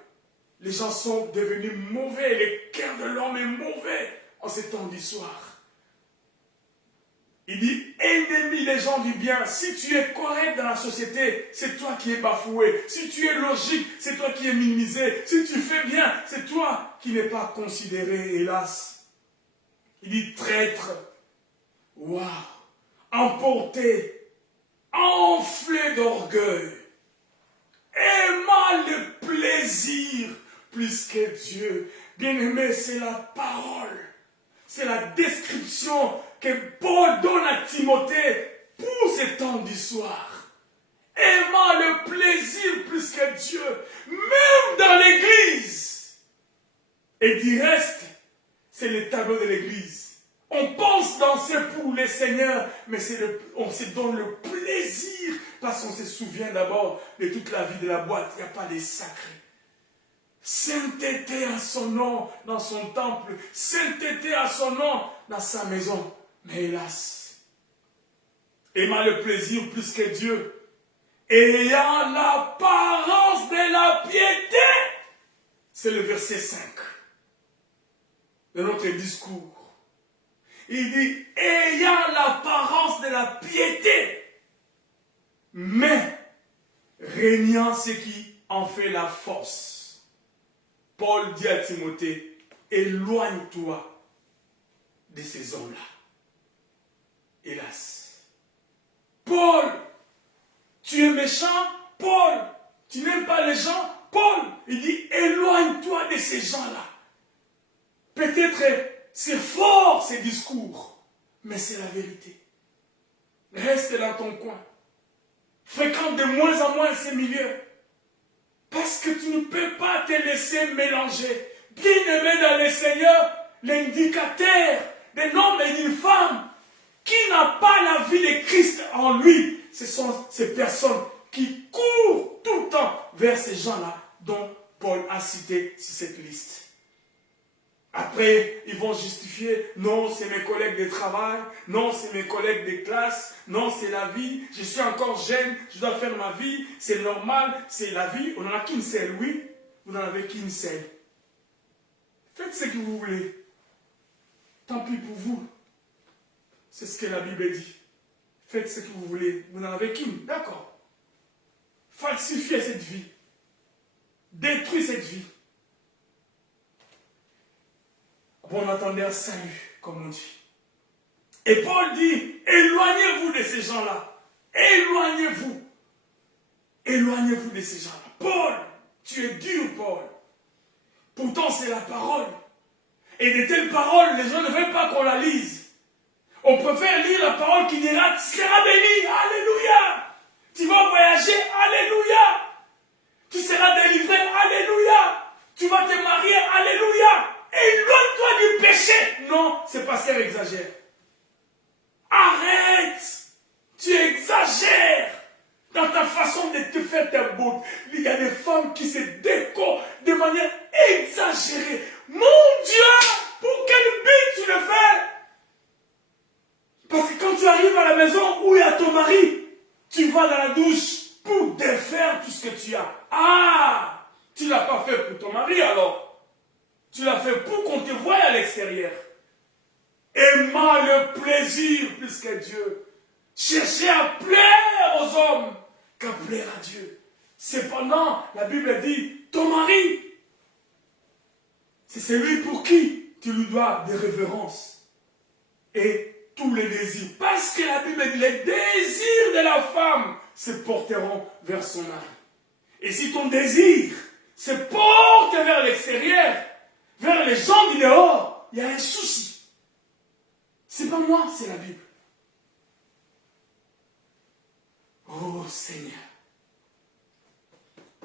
Les gens sont devenus mauvais, le cœur de l'homme est mauvais en ces temps d'histoire. Il dit, ennemi des gens du bien. Si tu es correct dans la société, c'est toi qui es bafoué. Si tu es logique, c'est toi qui es minimisé. Si tu fais bien, c'est toi qui n'es pas considéré, hélas. Il dit, traître, waouh, emporté, enflé d'orgueil, aimant le plaisir plus que Dieu. Bien-aimé, c'est la parole. C'est la description que Paul donne à Timothée pour ces temps d'histoire. Aimant le plaisir plus que Dieu, même dans l'église. Et du reste, c'est le tableau de l'église. On pense danser pour le Seigneur, mais on se donne le plaisir parce qu'on se souvient d'abord de toute la vie de la boîte. Il n'y a pas de sacré. Sainteté à son nom dans son temple. Sainteté à son nom dans sa maison. Mais hélas, aimant le plaisir plus que Dieu, ayant l'apparence de la piété. C'est le verset 5 de notre discours. Il dit, ayant l'apparence de la piété, mais régnant ce qui en fait la force. Paul dit à Timothée, éloigne-toi de ces hommes-là. Hélas. Paul, tu es méchant? Paul, tu n'aimes pas les gens? Paul, il dit, éloigne-toi de ces gens-là. Peut-être c'est fort ces discours, mais c'est la vérité. Reste dans ton coin. Fréquente de moins en moins ces milieux. Parce que tu ne peux pas te laisser mélanger. Bien-aimé dans le Seigneur, l'indicateur d'un homme et d'une femme qui n'a pas la vie de Christ en lui, ce sont ces personnes qui courent tout le temps vers ces gens-là dont Paul a cité sur cette liste. Après, ils vont justifier, non, c'est mes collègues de travail, non, c'est mes collègues de classe, non, c'est la vie, je suis encore jeune, je dois faire ma vie, c'est normal, c'est la vie. On n'en a qu'une seule, oui, vous n'en avez qu'une seule. Faites ce que vous voulez. Tant pis pour vous. C'est ce que la Bible dit. Faites ce que vous voulez, vous n'en avez qu'une, d'accord. Falsifiez cette vie. Détruisez cette vie. Bon entendeur, salut, comme on dit. Et Paul dit, éloignez-vous de ces gens-là. Éloignez-vous. Éloignez-vous de ces gens-là. Paul, tu es dur, Paul. Pourtant, c'est la parole. Et de telles paroles, les gens ne veulent pas qu'on la lise. On préfère lire la parole qui dira, tu seras béni, alléluia. Tu vas voyager, alléluia. Tu seras délivré, alléluia. Tu vas te marier, alléluia. Éloigne-toi du péché. Non, c'est pasteur exagère. Arrête. Tu exagères dans ta façon de te faire ta beauté. Il y a des femmes qui se décorent de manière exagérée. Mon Dieu, pour quel but tu le fais? Parce que quand tu arrives à la maison où il y a ton mari, tu vas dans la douche pour défaire tout ce que tu as. Ah, tu ne l'as pas fait pour ton mari alors. Tu l'as fait pour qu'on te voie à l'extérieur. Aimant le plaisir plus que Dieu. Chercher à plaire aux hommes qu'à plaire à Dieu. Cependant, la Bible dit, ton mari, c'est celui pour qui tu lui dois des révérences et tous les désirs. Parce que la Bible dit, les désirs de la femme se porteront vers son mari. Et si ton désir se porte vers l'extérieur, vers les gens du dehors, il y a un souci. C'est pas moi, c'est la Bible. Oh Seigneur.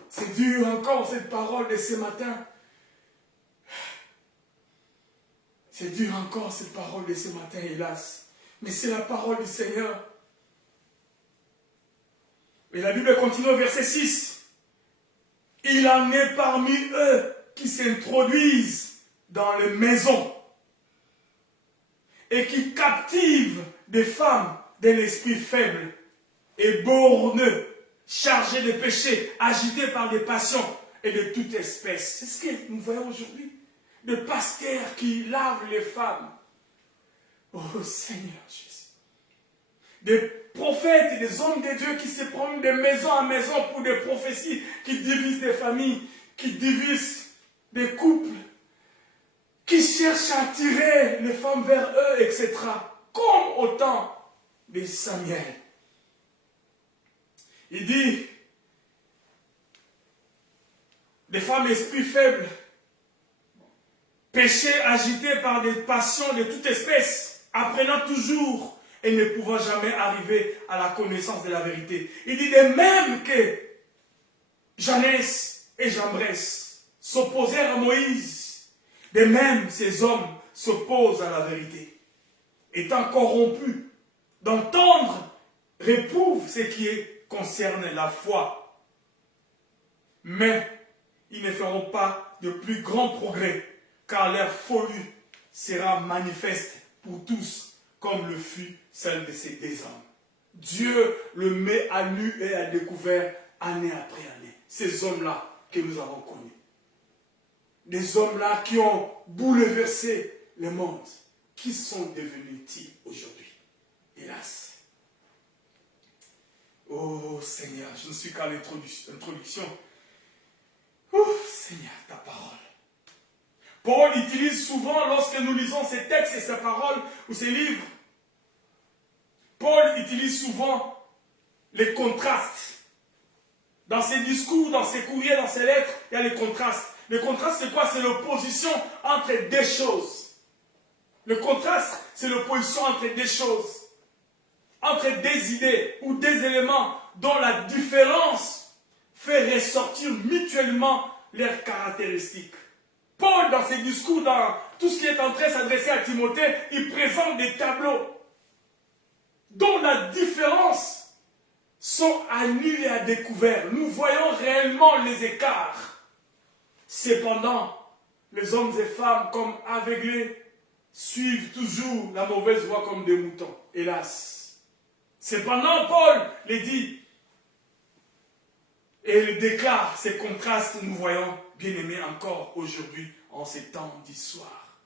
C'est dur encore cette parole de ce matin. C'est dur encore cette parole de ce matin, hélas. Mais c'est la parole du Seigneur. Et la Bible continue au verset 6. Il en est parmi eux qui s'introduisent dans les maisons et qui captivent des femmes d'un esprit faible et borneux, chargés de péchés, agités par des passions et de toute espèce. C'est ce que nous voyons aujourd'hui. Des pasteurs qui lavent les femmes. Oh Seigneur Jésus. Des prophètes et des hommes de Dieu qui se prennent de maison en maison pour des prophéties qui divisent des familles, qui divisent des couples, qui cherchent à attirer les femmes vers eux, etc. Comme au temps de Samuel. Il dit, des femmes esprits faibles, péchés agités par des passions de toute espèce, apprenant toujours et ne pouvant jamais arriver à la connaissance de la vérité. Il dit de même que Jeannès et Jambres s'opposèrent à Moïse, de même ces hommes s'opposent à la vérité. étant corrompus, d'entendre, réprouvent ce qui concerne la foi. Mais ils ne feront pas de plus grands progrès, car leur folie sera manifeste pour tous, comme le fut celle de ces deux hommes. Dieu le met à nu et à découvert année après année. Ces hommes-là que nous avons connus. Des hommes-là qui ont bouleversé le monde. Qui sont devenus-ils aujourd'hui? Hélas. Oh Seigneur, je ne suis qu'à l'introduction. Oh Seigneur, ta parole. Paul utilise souvent, lorsque nous lisons ces textes et ces paroles ou ces livres, Paul utilise souvent les contrastes. Dans ses discours, dans ses courriers, dans ses lettres, il y a les contrastes. Le contraste, c'est quoi? C'est l'opposition entre deux choses. Le contraste, c'est l'opposition entre deux choses. Entre des idées ou des éléments dont la différence fait ressortir mutuellement leurs caractéristiques. Paul, dans ses discours, dans tout ce qui est en train de s'adresser à Timothée, il présente des tableaux dont la différence sont à nu et à découvert. Nous voyons réellement les écarts. Cependant, les hommes et femmes, comme aveuglés, suivent toujours la mauvaise voie comme des moutons, hélas. Cependant, Paul les dit et il déclare ces contrastes, nous voyons, bien-aimés, encore aujourd'hui, en ces temps d'histoire.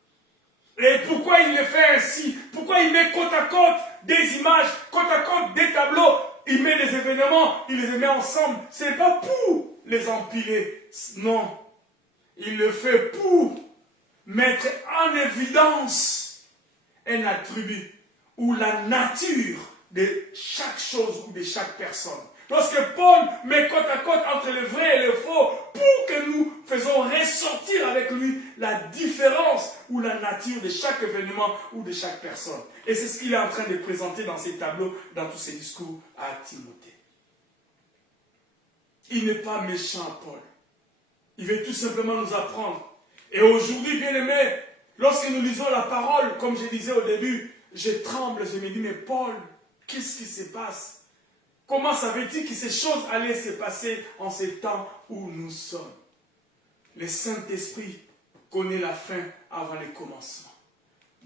Et pourquoi il le fait ainsi? Pourquoi il met côte à côte des images, côte à côte des tableaux? Il met les événements, il les met ensemble. Ce n'est pas pour les empiler, non. Il le fait pour mettre en évidence un attribut ou la nature de chaque chose ou de chaque personne. Lorsque Paul met côte à côte entre le vrai et le faux, pour que nous faisons ressortir avec lui la différence ou la nature de chaque événement ou de chaque personne. Et c'est ce qu'il est en train de présenter dans ses tableaux, dans tous ses discours à Timothée. Il n'est pas méchant, Paul. Il veut tout simplement nous apprendre. Et aujourd'hui, bien aimé, lorsque nous lisons la parole, comme je disais au début, je tremble, je me dis, mais Paul, qu'est-ce qui se passe? Comment savait-il que ces choses allaient se passer en ces temps où nous sommes? Le Saint-Esprit connaît la fin avant le commencement.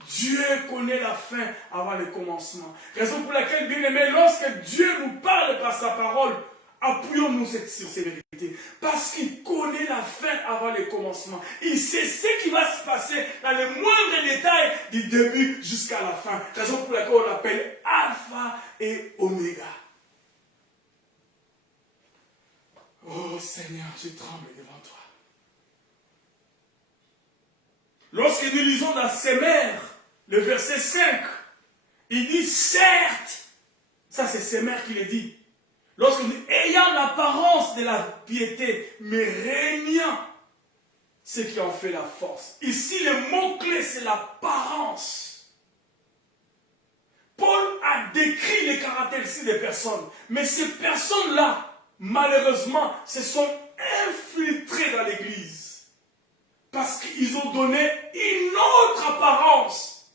Dieu connaît la fin avant le commencement. Raison pour laquelle, bien aimé, lorsque Dieu nous parle par sa parole, appuyons-nous sur ces vérités. Parce qu'il connaît la fin avant le commencement. Il sait ce qui va se passer dans les moindres détails du début jusqu'à la fin. Raison pour laquelle on l'appelle Alpha et Oméga. Oh Seigneur, je tremble devant toi. Lorsque nous lisons dans Sémer, le verset 5, il dit certes, ça c'est Sémer qui le dit, lorsque nous ayant l'apparence de la piété, mais régnant ce qui en fait la force. Ici, le mot-clé, c'est l'apparence. Paul a décrit les caractéristiques des personnes, mais ces personnes-là, malheureusement, se sont infiltrés dans l'église. Parce qu'ils ont donné une autre apparence.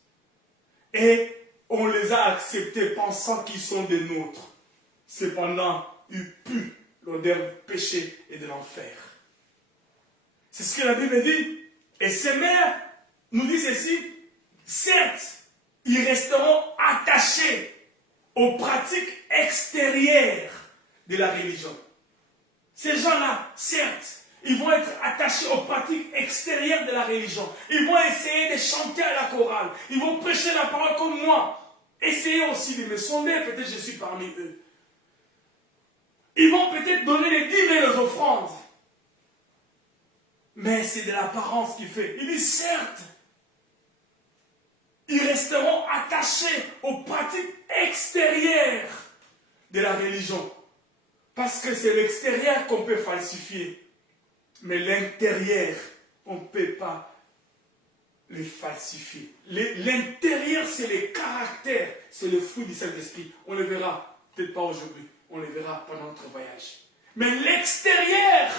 Et on les a acceptés pensant qu'ils sont des nôtres. Cependant, ils puent l'odeur du péché et de l'enfer. C'est ce que la Bible dit. Et ces mères nous disent ici, certes, ils resteront attachés aux pratiques extérieures de la religion. Ces gens-là, certes, ils vont être attachés aux pratiques extérieures de la religion. Ils vont essayer de chanter à la chorale. Ils vont prêcher la parole comme moi. Essayez aussi de me sonder, peut-être je suis parmi eux. Ils vont peut-être donner les dîmes et les offrandes. Mais c'est de l'apparence qu'il fait. Il dit certes, ils resteront attachés aux pratiques extérieures de la religion. Parce que c'est l'extérieur qu'on peut falsifier. Mais l'intérieur, on ne peut pas le falsifier. L'intérieur, c'est le caractère, c'est le fruit du Saint-Esprit. On le verra, peut-être pas aujourd'hui, on le verra pendant notre voyage. Mais l'extérieur,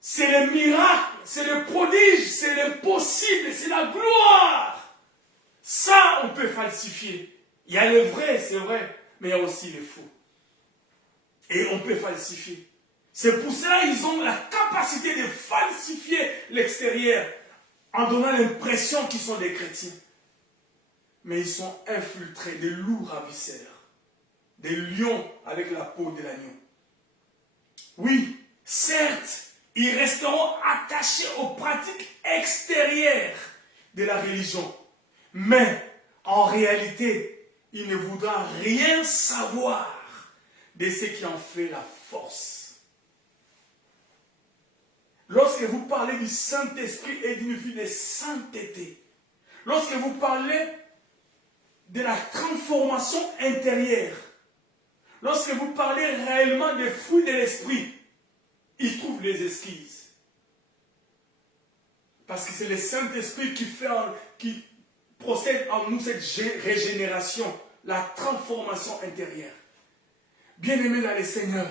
c'est le miracle, c'est le prodige, c'est l'impossible, c'est la gloire. Ça, on peut falsifier. Il y a les vrais, c'est vrai, mais il y a aussi les faux. Et on peut falsifier. C'est pour cela qu'ils ont la capacité de falsifier l'extérieur en donnant l'impression qu'ils sont des chrétiens. Mais ils sont infiltrés, des loups ravisseurs, des lions avec la peau de l'agneau. Oui, certes, ils resteront attachés aux pratiques extérieures de la religion. Mais en réalité, ils ne voudront rien savoir de ce qui en fait la force. Lorsque vous parlez du Saint-Esprit et d'une vie de sainteté, lorsque vous parlez de la transformation intérieure, lorsque vous parlez réellement des fruits de l'Esprit, ils trouvent les esquisses. Parce que c'est le Saint-Esprit qui procède en nous cette régénération, la transformation intérieure. Bien-aimés dans le Seigneur,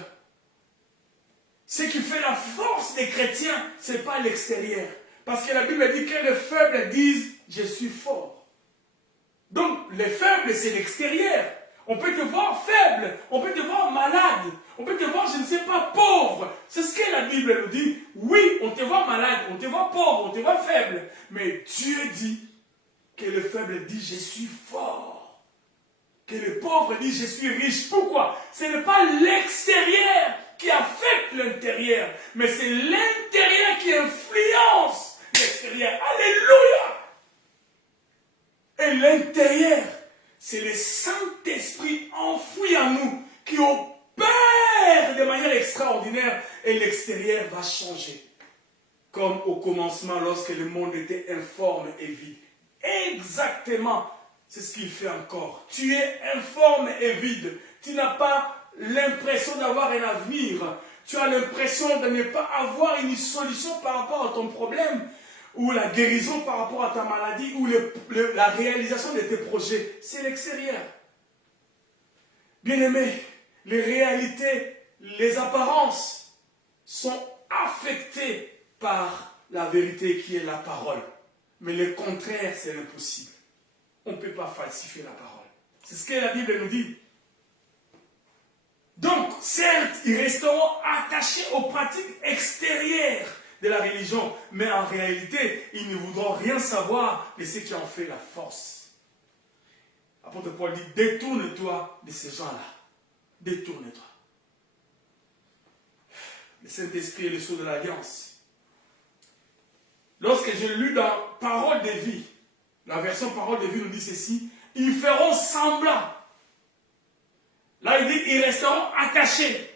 ce qui fait la force des chrétiens, ce n'est pas l'extérieur. Parce que la Bible dit que les faibles disent « je suis fort ». Donc, les faibles, c'est l'extérieur. On peut te voir faible, on peut te voir malade, on peut te voir, je ne sais pas, pauvre. C'est ce que la Bible nous dit. Oui, on te voit malade, on te voit pauvre, on te voit faible. Mais Dieu dit que le faible dit, je suis fort. Que le pauvre dit, je suis riche. Pourquoi? Ce n'est pas l'extérieur qui affecte l'intérieur, mais c'est l'intérieur qui influence l'extérieur. Alléluia! Et l'intérieur, c'est le Saint-Esprit enfoui en nous qui opère de manière extraordinaire et l'extérieur va changer. Comme au commencement lorsque le monde était informe et vide. Exactement, c'est ce qu'il fait encore. Tu es informe et vide. Tu n'as pas l'impression d'avoir un avenir. Tu as l'impression de ne pas avoir une solution par rapport à ton problème, ou la guérison par rapport à ta maladie, ou la réalisation de tes projets. C'est l'extérieur. Bien-aimés, les réalités, les apparences sont affectées par la vérité qui est la parole. Mais le contraire, c'est impossible. On ne peut pas falsifier la parole. C'est ce que la Bible nous dit. Donc, certes, ils resteront attachés aux pratiques extérieures de la religion, mais en réalité, ils ne voudront rien savoir de ce qui en fait la force. L'apôtre Paul dit, détourne-toi de ces gens-là. Détourne-toi. Le Saint-Esprit est le sceau de l'Alliance. Lorsque j'ai lu dans Parole de vie, la version Parole de vie nous dit ceci, ils feront semblant. Là, il dit, ils resteront attachés.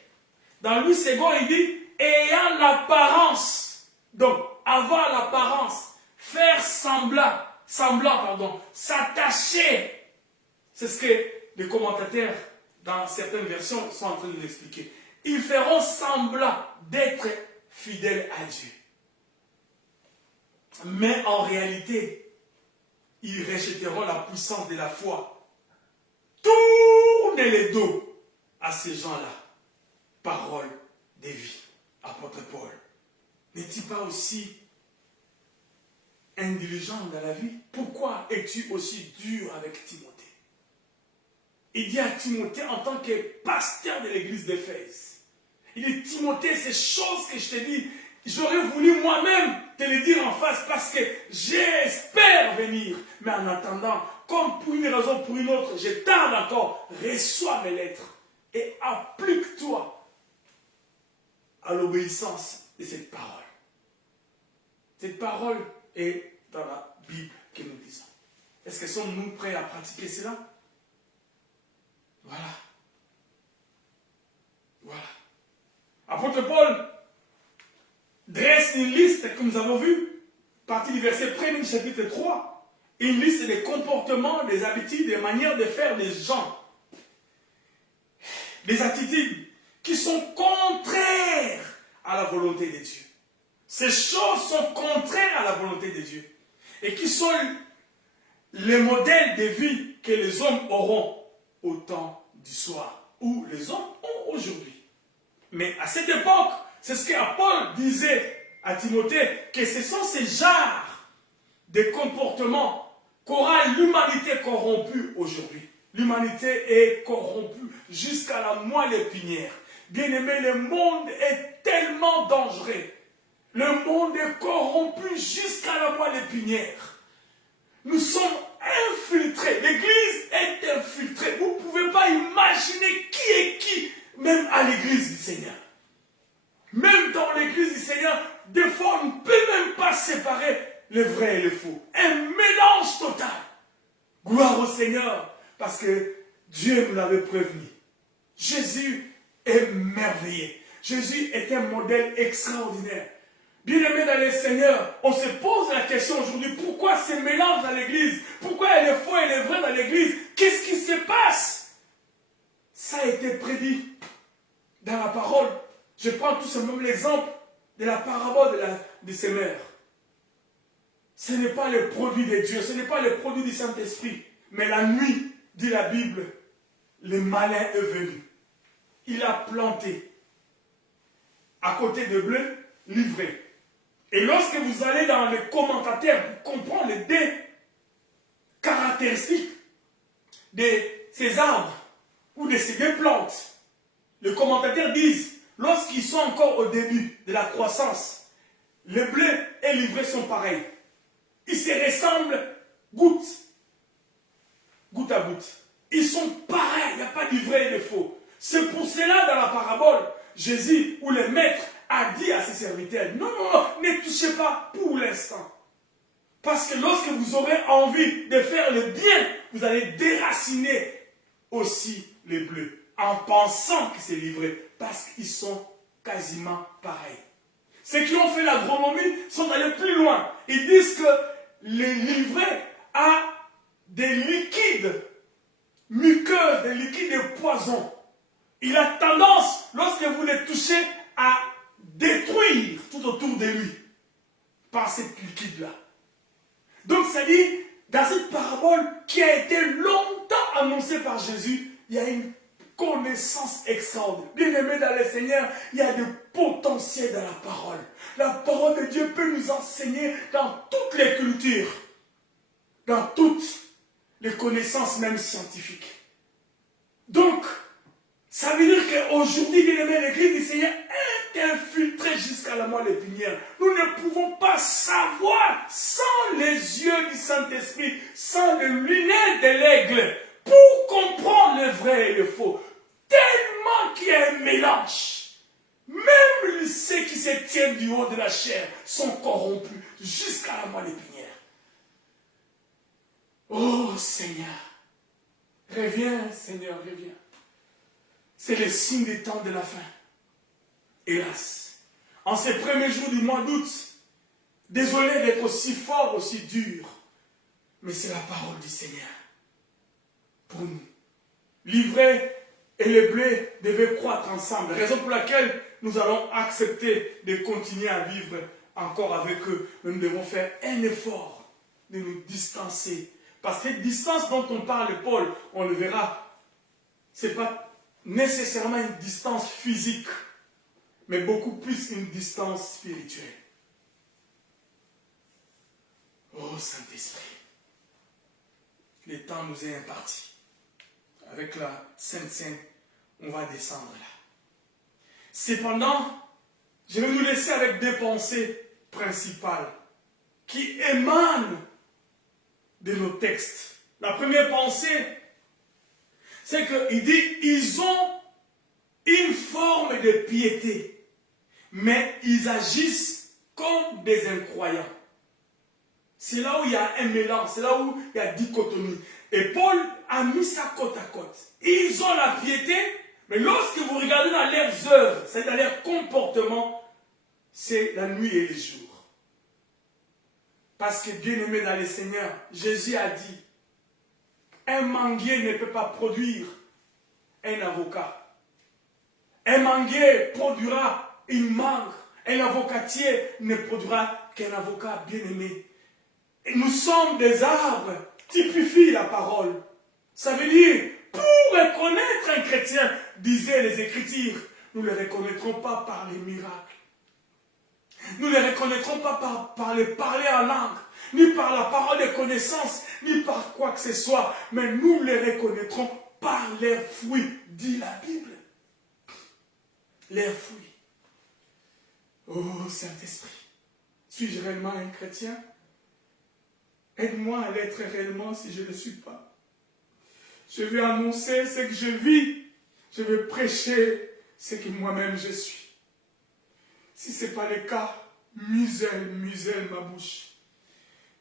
Dans Louis II, il dit, ayant l'apparence. Donc, avoir l'apparence, faire semblant, s'attacher. C'est ce que les commentateurs, dans certaines versions, sont en train de l'expliquer. Ils feront semblant d'être fidèles à Dieu. Mais en réalité, ils rejetteront la puissance de la foi. Tournez les dos à ces gens-là. Parole de vie. Apôtre Paul. N'est-il pas aussi indulgent dans la vie? Pourquoi es-tu aussi dur avec Timothée? Il dit à Timothée en tant que pasteur de l'église d'Éphèse. Il dit, Timothée, ces choses que je te dis, j'aurais voulu moi-même te les dire en face parce que j'espère venir. Mais en attendant, comme pour une raison ou pour une autre, je tarde encore, reçois mes lettres et applique-toi à l'obéissance de cette parole. Cette parole est dans la Bible que nous lisons. Est-ce que sommes-nous prêts à pratiquer cela? Voilà. Voilà. Apôtre Paul dresse une liste que nous avons vue, partie du verset 1er du chapitre 3, une liste des comportements, des habitudes, des manières de faire des gens, des attitudes qui sont contraires à la volonté de Dieu. Ces choses sont contraires à la volonté de Dieu et qui sont les modèles de vie que les hommes auront au temps du soir, ou les hommes ont aujourd'hui. Mais à cette époque, c'est ce que Paul disait à Timothée, que ce sont ces genres de comportements qu'aura l'humanité corrompue aujourd'hui. L'humanité est corrompue jusqu'à la moelle épinière. Bien-aimé, le monde est tellement dangereux. Le monde est corrompu jusqu'à la moelle épinière. Nous sommes infiltrés. L'Église est infiltrée. Vous ne pouvez pas imaginer qui est qui, même à l'Église du Seigneur. Même dans l'Église du Seigneur, des fois, on ne peut même pas séparer le vrai et le faux. Un mélange total. Gloire au Seigneur, parce que Dieu nous l'avait prévenu. Jésus est merveilleux. Jésus est un modèle extraordinaire. Bien-aimés dans le Seigneur, on se pose la question aujourd'hui, pourquoi ce mélange dans l'Église? Pourquoi il y a le faux et le vrai dans l'Église? Qu'est-ce qui se passe? Ça a été prédit dans la parole. Je prends tout simplement l'exemple de la parabole de ces mères. Ce n'est pas le produit de Dieu, ce n'est pas le produit du Saint-Esprit. Mais la nuit, dit la Bible, le malin est venu. Il a planté à côté de blé, livré. Et lorsque vous allez dans les commentateurs pour comprendre les deux caractéristiques de ces arbres ou de ces deux plantes, les commentateurs disent, lorsqu'ils sont encore au début de la croissance, le blé et l'ivraie sont pareils. Ils se ressemblent goutte à goutte. Ils sont pareils, il n'y a pas d'ivraie et de faux. C'est pour cela, dans la parabole, Jésus ou le maître a dit à ses serviteurs, non, ne touchez pas pour l'instant. Parce que lorsque vous aurez envie de faire le bien, vous allez déraciner aussi les bleus, en pensant que c'est livré, parce qu'ils sont quasiment pareils. Ceux qui ont fait l'agronomie sont allés plus loin. Ils disent que le livret a des liquides muqueux, des liquides de poison. Il a tendance, lorsque vous les touchez, à détruire tout autour de lui par cette liquide-là. Donc, ça dit, dans cette parabole qui a été longtemps annoncée par Jésus, il y a une connaissance extraordinaire. Bien-aimé dans le Seigneur, il y a du potentiel dans la parole. La parole de Dieu peut nous enseigner dans toutes les cultures, dans toutes les connaissances même scientifiques. Donc, ça veut dire qu'aujourd'hui, bien-aimé, l'Église du Seigneur est infiltrée jusqu'à la moelle épinière. Nous ne pouvons pas savoir sans les yeux du Saint-Esprit, sans le lunettes de l'aigle, pour comprendre le vrai et le faux. Tellement qu'il y a un mélange. Même ceux qui se tiennent du haut de la chair sont corrompus jusqu'à la moelle épinière. Oh Seigneur, reviens Seigneur, reviens. C'est le signe des temps de la fin. Hélas, en ces premiers jours du mois d'août, désolé d'être aussi fort, aussi dur, mais c'est la parole du Seigneur pour nous. L'ivraie et le blé devaient croître ensemble, raison pour laquelle nous allons accepter de continuer à vivre encore avec eux. Mais nous devons faire un effort de nous distancer. Parce que cette distance dont on parle, Paul, on le verra, ce n'est pas nécessairement une distance physique, mais beaucoup plus une distance spirituelle. Oh Saint-Esprit, le temps nous est imparti. Avec la Sainte-Sainte, on va descendre là. Cependant, je vais nous laisser avec deux pensées principales qui émanent de nos textes. La première pensée, c'est qu'il dit, ils ont une forme de piété, mais ils agissent comme des incroyants. C'est là où il y a un mélange, c'est là où il y a dichotomie. Et Paul a mis ça côte à côte. Ils ont la piété, mais lorsque vous regardez dans leurs œuvres, c'est-à-dire leur comportement, c'est la nuit et le jour. Parce que bien aimé dans le Seigneur, Jésus a dit, un manguier ne peut pas produire un avocat. Un manguier produira une mangue. Un avocatier ne produira qu'un avocat bien aimé. Et nous sommes des arbres, typifie la parole. Ça veut dire, pour reconnaître un chrétien, disaient les Écritures, nous ne le reconnaîtrons pas par les miracles. Nous ne les reconnaîtrons pas par le parler en langue, ni par la parole de connaissance, ni par quoi que ce soit, mais nous les reconnaîtrons par leurs fruits, dit la Bible. Leurs fruits. Oh Saint-Esprit, suis-je réellement un chrétien? Aide-moi à l'être réellement si je ne le suis pas. Je vais annoncer ce que je vis. Je vais prêcher ce que moi-même je suis. Si ce n'est pas le cas, muselle ma bouche.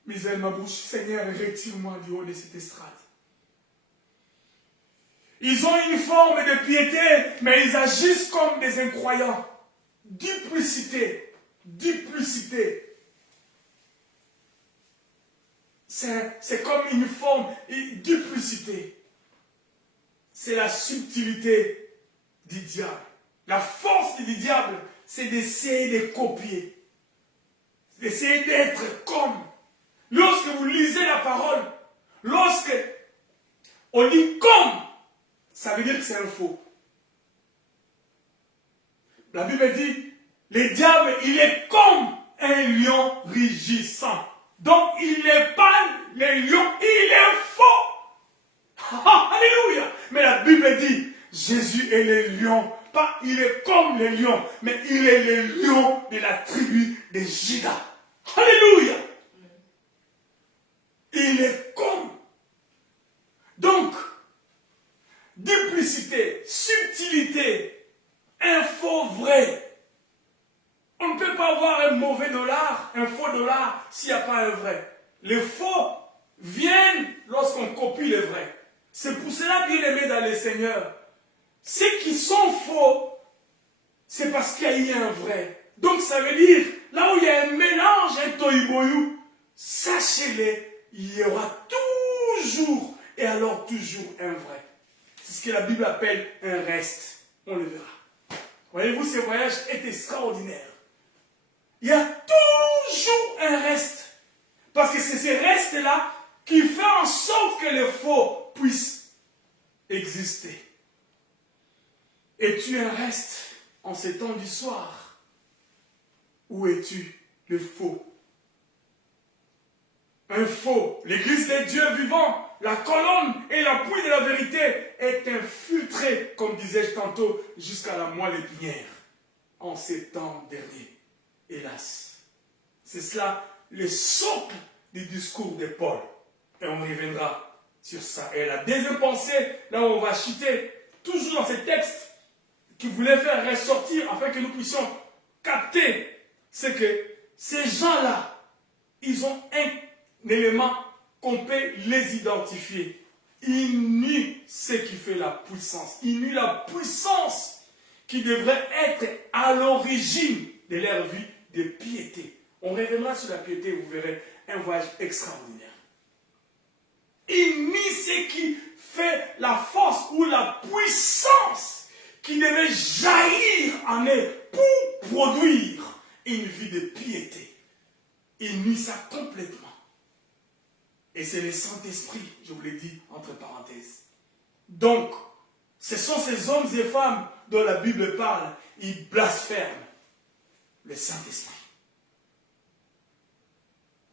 Muselle ma bouche. Seigneur, retire-moi du haut de cette estrade. Ils ont une forme de piété, mais ils agissent comme des incroyants. Duplicité. Duplicité. C'est comme une forme de duplicité. C'est la subtilité du diable. La force du diable, c'est d'essayer de copier. D'essayer d'être comme. Lorsque vous lisez la parole, lorsque on lit comme, ça veut dire que c'est un faux. La Bible dit, le diable, il est comme un lion rugissant. Donc, il n'est pas le lion, il est faux. Alléluia. Mais la Bible dit, Jésus est le lion. Pas il est comme le lion, mais il est le lion de la tribu de Juda. Alléluia. Il est comme. Donc, duplicité, subtilité, un faux vrai. On ne peut pas avoir un mauvais dollar, un faux dollar, s'il n'y a pas un vrai. Les faux viennent lorsqu'on copie les vrais. C'est pour cela, bien aimé dans le Seigneur, ceux qui sont faux, c'est parce qu'il y a eu un vrai. Donc ça veut dire, là où il y a un mélange, un toiboyou, sachez-le, il y aura toujours, et alors toujours un vrai. C'est ce que la Bible appelle un reste. On le verra. Voyez-vous, ce voyage est extraordinaire. Il y a toujours un reste. Parce que c'est ce reste-là qui fait en sorte que le faux puisse exister. Es-tu un reste en ces temps du soir? Où es-tu le faux? Un faux, l'église des dieux vivants, la colonne et l'appui de la vérité est infiltrée, comme disais-je tantôt, jusqu'à la moelle épinière. En ces temps derniers, hélas. C'est cela le socle du discours de Paul. Et on reviendra sur ça. Et la deuxième pensée, là où on va chuter, toujours dans ces textes, qui voulait faire ressortir afin que nous puissions capter, c'est que ces gens-là, ils ont un élément qu'on peut les identifier. Ils nient ce qui fait la puissance. Ils nient la puissance qui devrait être à l'origine de leur vie de piété. On reviendra sur la piété, vous verrez un voyage extraordinaire. Ils nient ce qui fait la force ou la puissance qui devait jaillir en eux pour produire une vie de piété. Il nie ça complètement. Et c'est le Saint-Esprit, je vous l'ai dit entre parenthèses. Donc, ce sont ces hommes et femmes dont la Bible parle. Ils blasphèment le Saint-Esprit.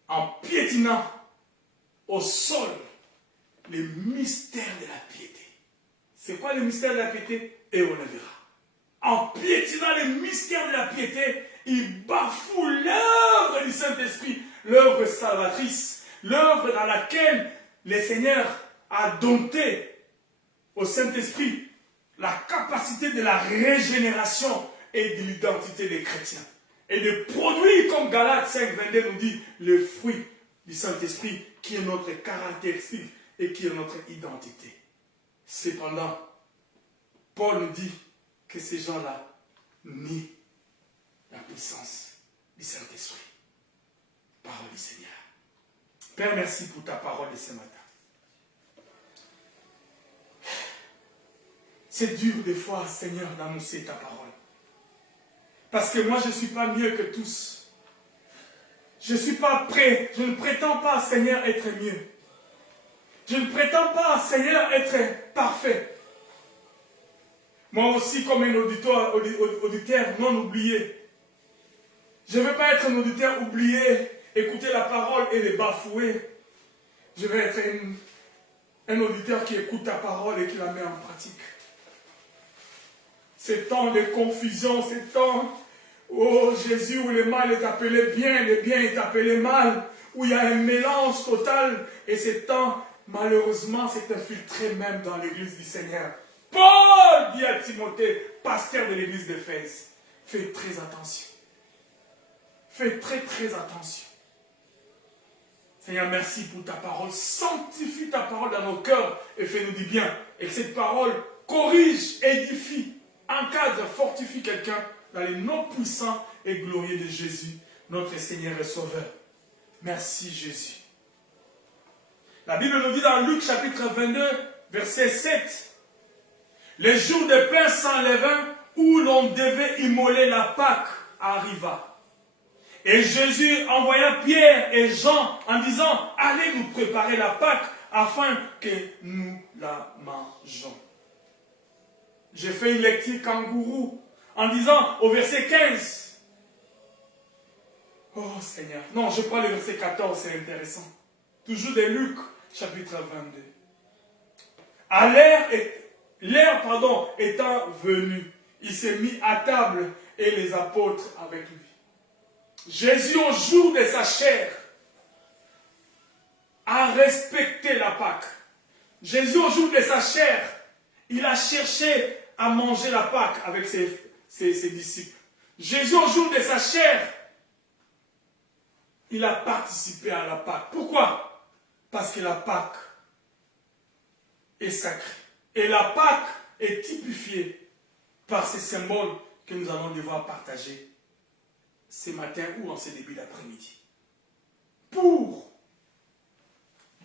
En piétinant au sol les mystères de la piété. C'est quoi le mystère de la piété? Et on le verra. En piétinant les mystères de la piété, ils bafouent l'œuvre du Saint-Esprit, l'œuvre salvatrice, l'œuvre dans laquelle le Seigneur a dompté au Saint-Esprit la capacité de la régénération et de l'identité des chrétiens. Et de produire, comme Galates 5:22 nous dit, le fruit du Saint-Esprit qui est notre caractéristique et qui est notre identité. Cependant, Paul nous dit que ces gens-là nient la puissance du Saint-Esprit. Parole du Seigneur. Père, merci pour ta parole de ce matin. C'est dur des fois, Seigneur, d'annoncer ta parole. Parce que moi, je ne suis pas mieux que tous. Je ne suis pas prêt. Je ne prétends pas, Seigneur, être mieux. Je ne prétends pas, Seigneur, être parfait. Moi aussi, comme un auditeur non oublié, Je ne veux pas être un auditeur oublié, écouter la parole et les bafouer. Je veux être un auditeur qui écoute ta parole et qui la met en pratique. Ces temps de confusion, ces temps, oh Jésus, où le mal est appelé bien, le bien est appelé mal, où il y a un mélange total, et ces temps, malheureusement, s'est infiltré même dans l'église du Seigneur. Paul dit à Timothée, pasteur de l'église d'Éphèse, fais très attention. Fais très très attention. Seigneur, merci pour ta parole. Sanctifie ta parole dans nos cœurs et fais-nous du bien. Et que cette parole corrige, édifie, encadre, fortifie quelqu'un dans les noms puissants et glorieux de Jésus, notre Seigneur et Sauveur. Merci Jésus. La Bible nous dit dans Luc chapitre 22, verset 7, le jour de pain sans levain où l'on devait immoler la Pâque arriva. Et Jésus envoya Pierre et Jean en disant, allez nous préparer la Pâque afin que nous la mangeons. J'ai fait une lecture kangourou en disant au verset 15, oh Seigneur, non, je prends le verset 14, c'est intéressant. Toujours de Luc, chapitre 22. À l'air étant venu, il s'est mis à table et les apôtres avec lui. Jésus, au jour de sa chair, a respecté la Pâque. Jésus, au jour de sa chair, il a cherché à manger la Pâque avec ses disciples. Jésus, au jour de sa chair, il a participé à la Pâque. Pourquoi? Parce que la Pâque est sacrée. Et la Pâque est typifiée par ces symboles que nous allons devoir partager ce matin ou en ce début d'après-midi. Pour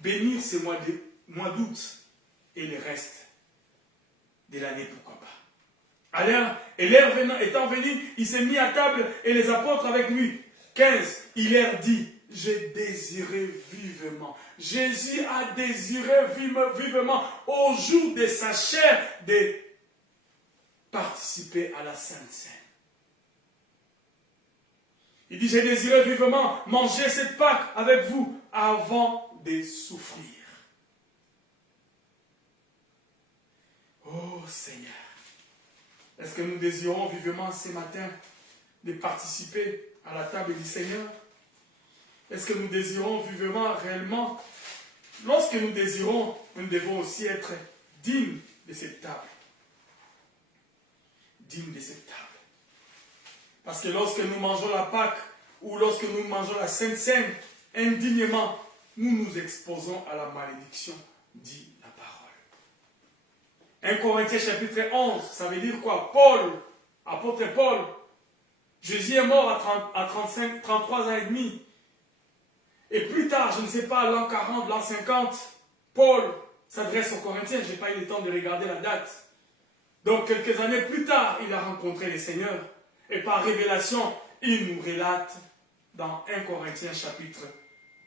bénir ce mois d'août et le reste de l'année, pourquoi pas. Et l'air étant venu, il s'est mis à table et les apôtres avec lui. 15, il leur dit, j'ai désiré vivement. Jésus a désiré vivement au jour de sa chair de participer à la Sainte Seine. Il dit, j'ai désiré vivement manger cette Pâque avec vous avant de souffrir. Oh Seigneur, est-ce que nous désirons vivement ce matin de participer à la table du Seigneur? Est-ce que nous désirons vivement réellement? Lorsque nous désirons, nous devons aussi être dignes de cette table. Dignes de cette table. Parce que lorsque nous mangeons la Pâque ou lorsque nous mangeons la Sainte Seine, indignement, nous nous exposons à la malédiction, dit la parole. 1 Corinthiens chapitre 11, ça veut dire quoi? Paul, apôtre Paul, Jésus est mort à 33 ans et demi. Et plus tard, je ne sais pas, l'an 40, l'an 50, Paul s'adresse aux Corinthiens, je n'ai pas eu le temps de regarder la date. Donc quelques années plus tard, il a rencontré le Seigneur. Et par révélation, il nous relate dans 1 Corinthiens chapitre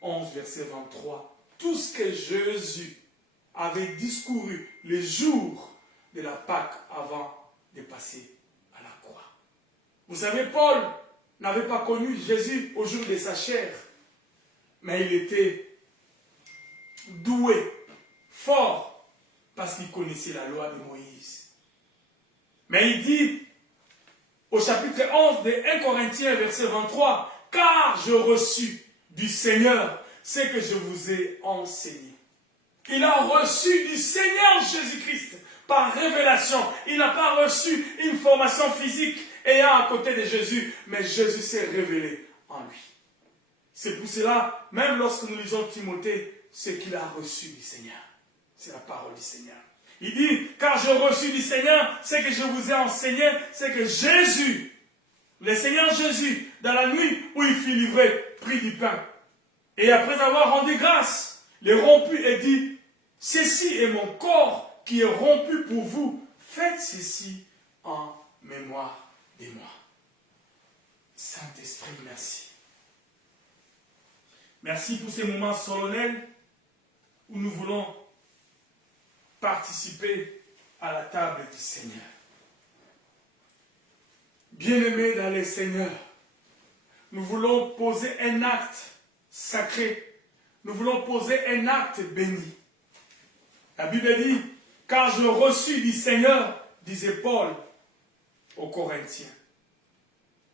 11, verset 23, tout ce que Jésus avait discouru les jours de la Pâque avant de passer à la croix. Vous savez, Paul n'avait pas connu Jésus au jour de sa chair, mais il était doué, fort, parce qu'il connaissait la loi de Moïse. Mais il dit, au chapitre 11 de 1 Corinthiens, verset 23, « Car je reçus du Seigneur ce que je vous ai enseigné. » Il a reçu du Seigneur Jésus-Christ par révélation. Il n'a pas reçu une formation physique ayant à côté de Jésus, mais Jésus s'est révélé en lui. C'est pour cela, même lorsque nous lisons Timothée, ce qu'il a reçu du Seigneur, c'est la parole du Seigneur. Il dit, car j'ai reçu du Seigneur, ce que je vous ai enseigné, c'est que Jésus, le Seigneur Jésus, dans la nuit où il fut livré, prit du pain. Et après avoir rendu grâce, le romput et dit, ceci est mon corps qui est rompu pour vous. Faites ceci en mémoire de moi. Saint-Esprit, merci. Merci pour ces moments solennels où nous voulons participer à la table du Seigneur. Bien-aimés dans le Seigneur, nous voulons poser un acte sacré. Nous voulons poser un acte béni. La Bible dit, car je reçus du Seigneur, disait Paul aux Corinthiens.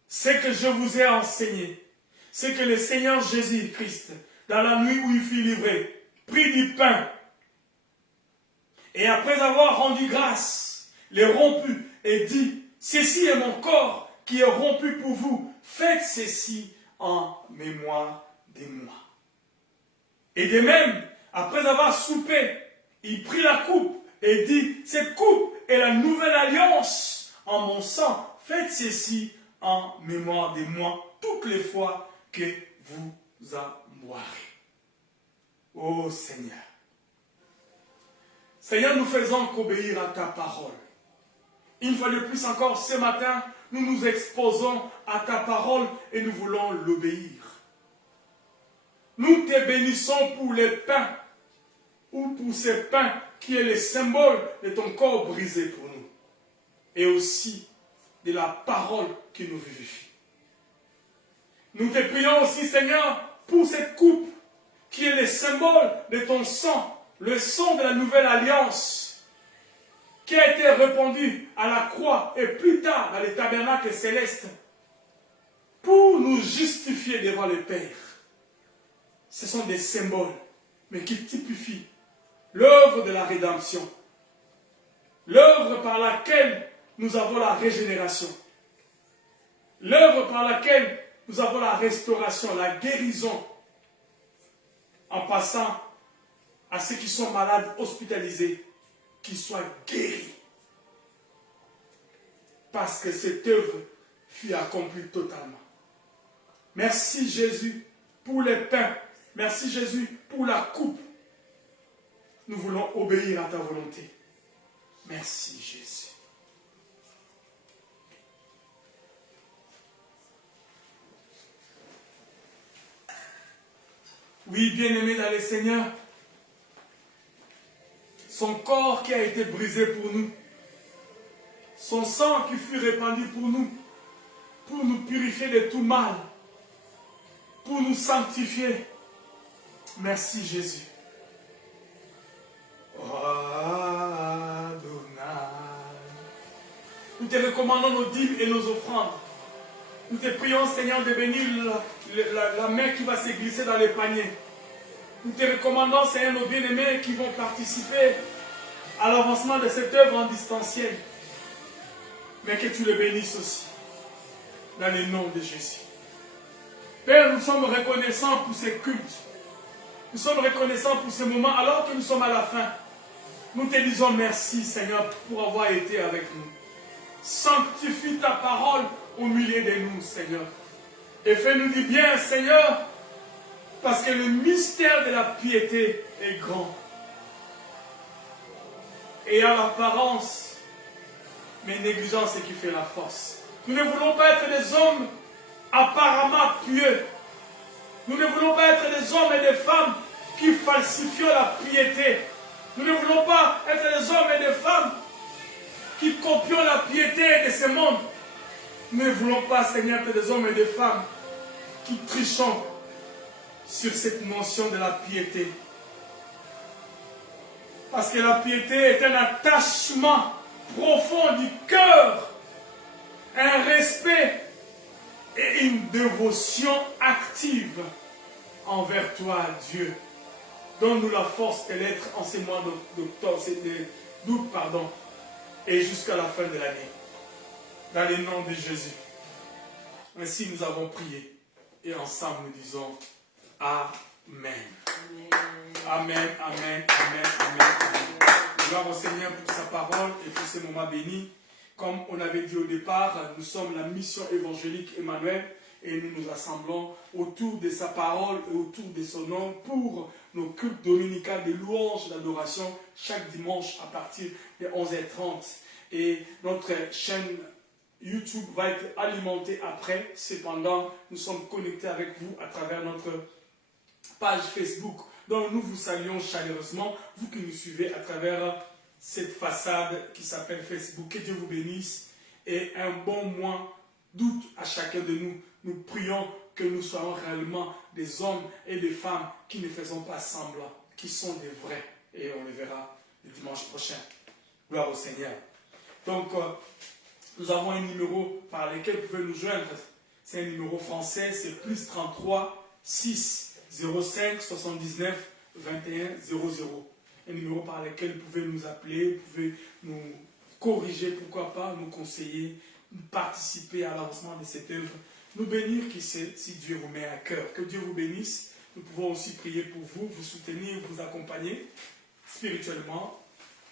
Ce que je vous ai enseigné, c'est que le Seigneur Jésus-Christ, dans la nuit où il fut livré, prit du pain et après avoir rendu grâce, les romput et dit, ceci est mon corps qui est rompu pour vous, faites ceci en mémoire de moi. Et de même, après avoir soupé, il prit la coupe et dit, cette coupe est la nouvelle alliance en mon sang, faites ceci en mémoire de moi toutes les fois que vous en boirez. Ô Seigneur, Seigneur, nous faisons qu'obéir à ta parole. Une fois de plus encore, ce matin, nous nous exposons à ta parole et nous voulons l'obéir. Nous te bénissons pour les pains, ou pour ces pains qui est le symbole de ton corps brisé pour nous, et aussi de la parole qui nous vivifie. Nous te prions aussi, Seigneur, pour cette coupe qui est le symbole de ton sang, le sang de la nouvelle alliance, qui a été répandu à la croix et plus tard dans les tabernacles célestes, pour nous justifier devant le Père. Ce sont des symboles, mais qui typifient l'œuvre de la rédemption, l'œuvre par laquelle nous avons la régénération, l'œuvre par laquelle nous avons la restauration, la guérison, en passant à ceux qui sont malades, hospitalisés, qu'ils soient guéris. Parce que cette œuvre fut accomplie totalement. Merci Jésus pour les pains. Merci Jésus pour la coupe. Nous voulons obéir à ta volonté. Merci Jésus. Oui, bien-aimé dans le Seigneur, son corps qui a été brisé pour nous, son sang qui fut répandu pour nous purifier de tout mal, pour nous sanctifier. Merci Jésus. Oh, Adonai. Nous te recommandons nos dîmes et nos offrandes. Nous te prions, Seigneur, de bénir la main qui va se glisser dans les paniers. Nous te recommandons, Seigneur, nos bien-aimés qui vont participer à l'avancement de cette œuvre en distanciel. Mais que tu le bénisses aussi, dans le nom de Jésus. Père, nous sommes reconnaissants pour ces cultes. Nous sommes reconnaissants pour ce moment, alors que nous sommes à la fin. Nous te disons merci, Seigneur, pour avoir été avec nous. Sanctifie ta parole au milieu de nous, Seigneur. Et fais-nous du bien, Seigneur, parce que le mystère de la piété est grand. Et à l'apparence, mais négligence c'est qui fait la force. Nous ne voulons pas être des hommes apparemment pieux. Nous ne voulons pas être des hommes et des femmes qui falsifient la piété. Nous ne voulons pas être des hommes et des femmes qui copions la piété de ce monde. Nous ne voulons pas, Seigneur, être des hommes et des femmes qui trichons sur cette notion de la piété. Parce que la piété est un attachement profond du cœur, un respect et une dévotion active envers toi, Dieu. Donne-nous la force de l'être en ces mois d'août, et jusqu'à la fin de l'année. Dans le nom de Jésus. Ainsi nous avons prié et ensemble nous disons Amen. Amen, amen, amen, amen, amen. Gloire au Seigneur pour sa parole et pour ces moments bénis. Comme on avait dit au départ, nous sommes la mission évangélique Emmanuel et nous nous assemblons autour de sa parole et autour de son nom pour nos cultes dominicales de louange et d'adoration chaque dimanche à partir de 11h30. Et notre chaîne YouTube va être alimentée après. Cependant, nous sommes connectés avec vous à travers notre page Facebook. Donc nous vous saluons chaleureusement, vous qui nous suivez à travers cette façade qui s'appelle Facebook. Que Dieu vous bénisse et un bon mois d'août à chacun de nous. Nous prions que que nous soyons réellement des hommes et des femmes qui ne faisons pas semblant, qui sont des vrais. Et on le verra le dimanche prochain. Gloire au Seigneur. Donc, nous avons un numéro par lequel vous pouvez nous joindre. C'est un numéro français, c'est plus 33 6 05 79 21 00. Un numéro par lequel vous pouvez nous appeler, vous pouvez nous corriger, pourquoi pas, nous conseiller, participer à l'avancement de cette œuvre, nous bénir, qui sait, si Dieu vous met à cœur. Que Dieu vous bénisse. Nous pouvons aussi prier pour vous, vous soutenir, vous accompagner spirituellement,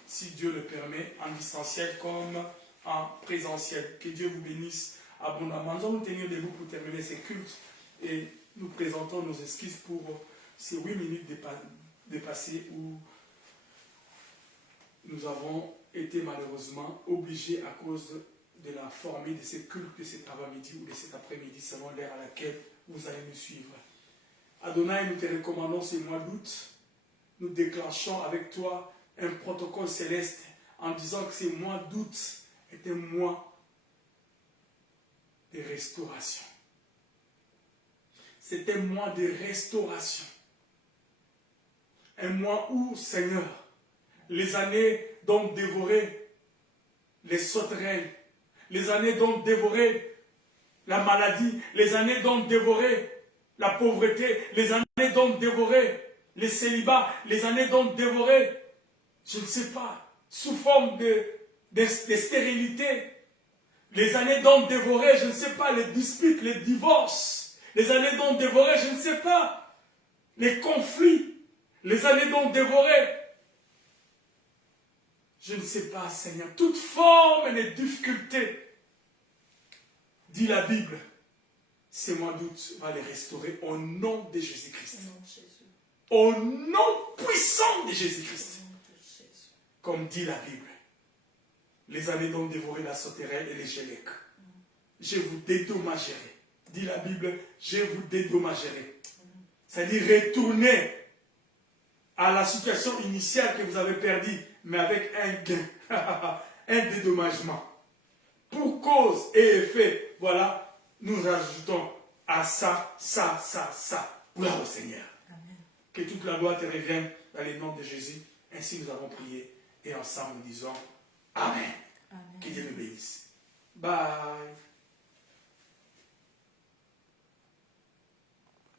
si Dieu le permet, en distanciel comme en présentiel. Que Dieu vous bénisse abondamment. Nous allons nous tenir debout pour terminer ces cultes et nous présentons nos excuses pour ces 8 minutes dépassées où nous avons été malheureusement obligés à cause de la formée de ces cultes de cet avant-midi ou de cet après-midi selon l'heure à laquelle vous allez nous suivre. Adonai, nous te recommandons ce mois d'août. Nous déclenchons avec toi un protocole céleste en disant que ce mois d'août est un mois de restauration. C'est un mois de restauration. Un mois où, Seigneur, les années dont dévorer les sauterelles, les années dont dévorer la maladie, les années dont dévorer la pauvreté, les années dont dévorer les célibats, les années dont dévorer, je ne sais pas, sous forme de stérilité, les années dont dévorer, je ne sais pas, les disputes, les divorces, les années dont dévorer, je ne sais pas, les conflits, les années dont dévorer, je ne sais pas, Seigneur, toute forme de difficulté, dit la Bible, ces mois d'août va les restaurer au nom de Jésus-Christ. Au nom puissant de Jésus-Christ. Comme dit la Bible, les années dont dévorer la sauterelle et les gélèques, je vous dédommagerai. Dit la Bible, je vous dédommagerai. C'est-à-dire retourner à la situation initiale que vous avez perdue, mais avec un gain, un dédommagement. Pour cause et effet, voilà, nous ajoutons à ça. Gloire au Seigneur. Amen. Que toute la gloire te revienne dans le nom de Jésus. Ainsi nous avons prié et ensemble nous disons Amen. Amen. Que Dieu nous bénisse. Bye.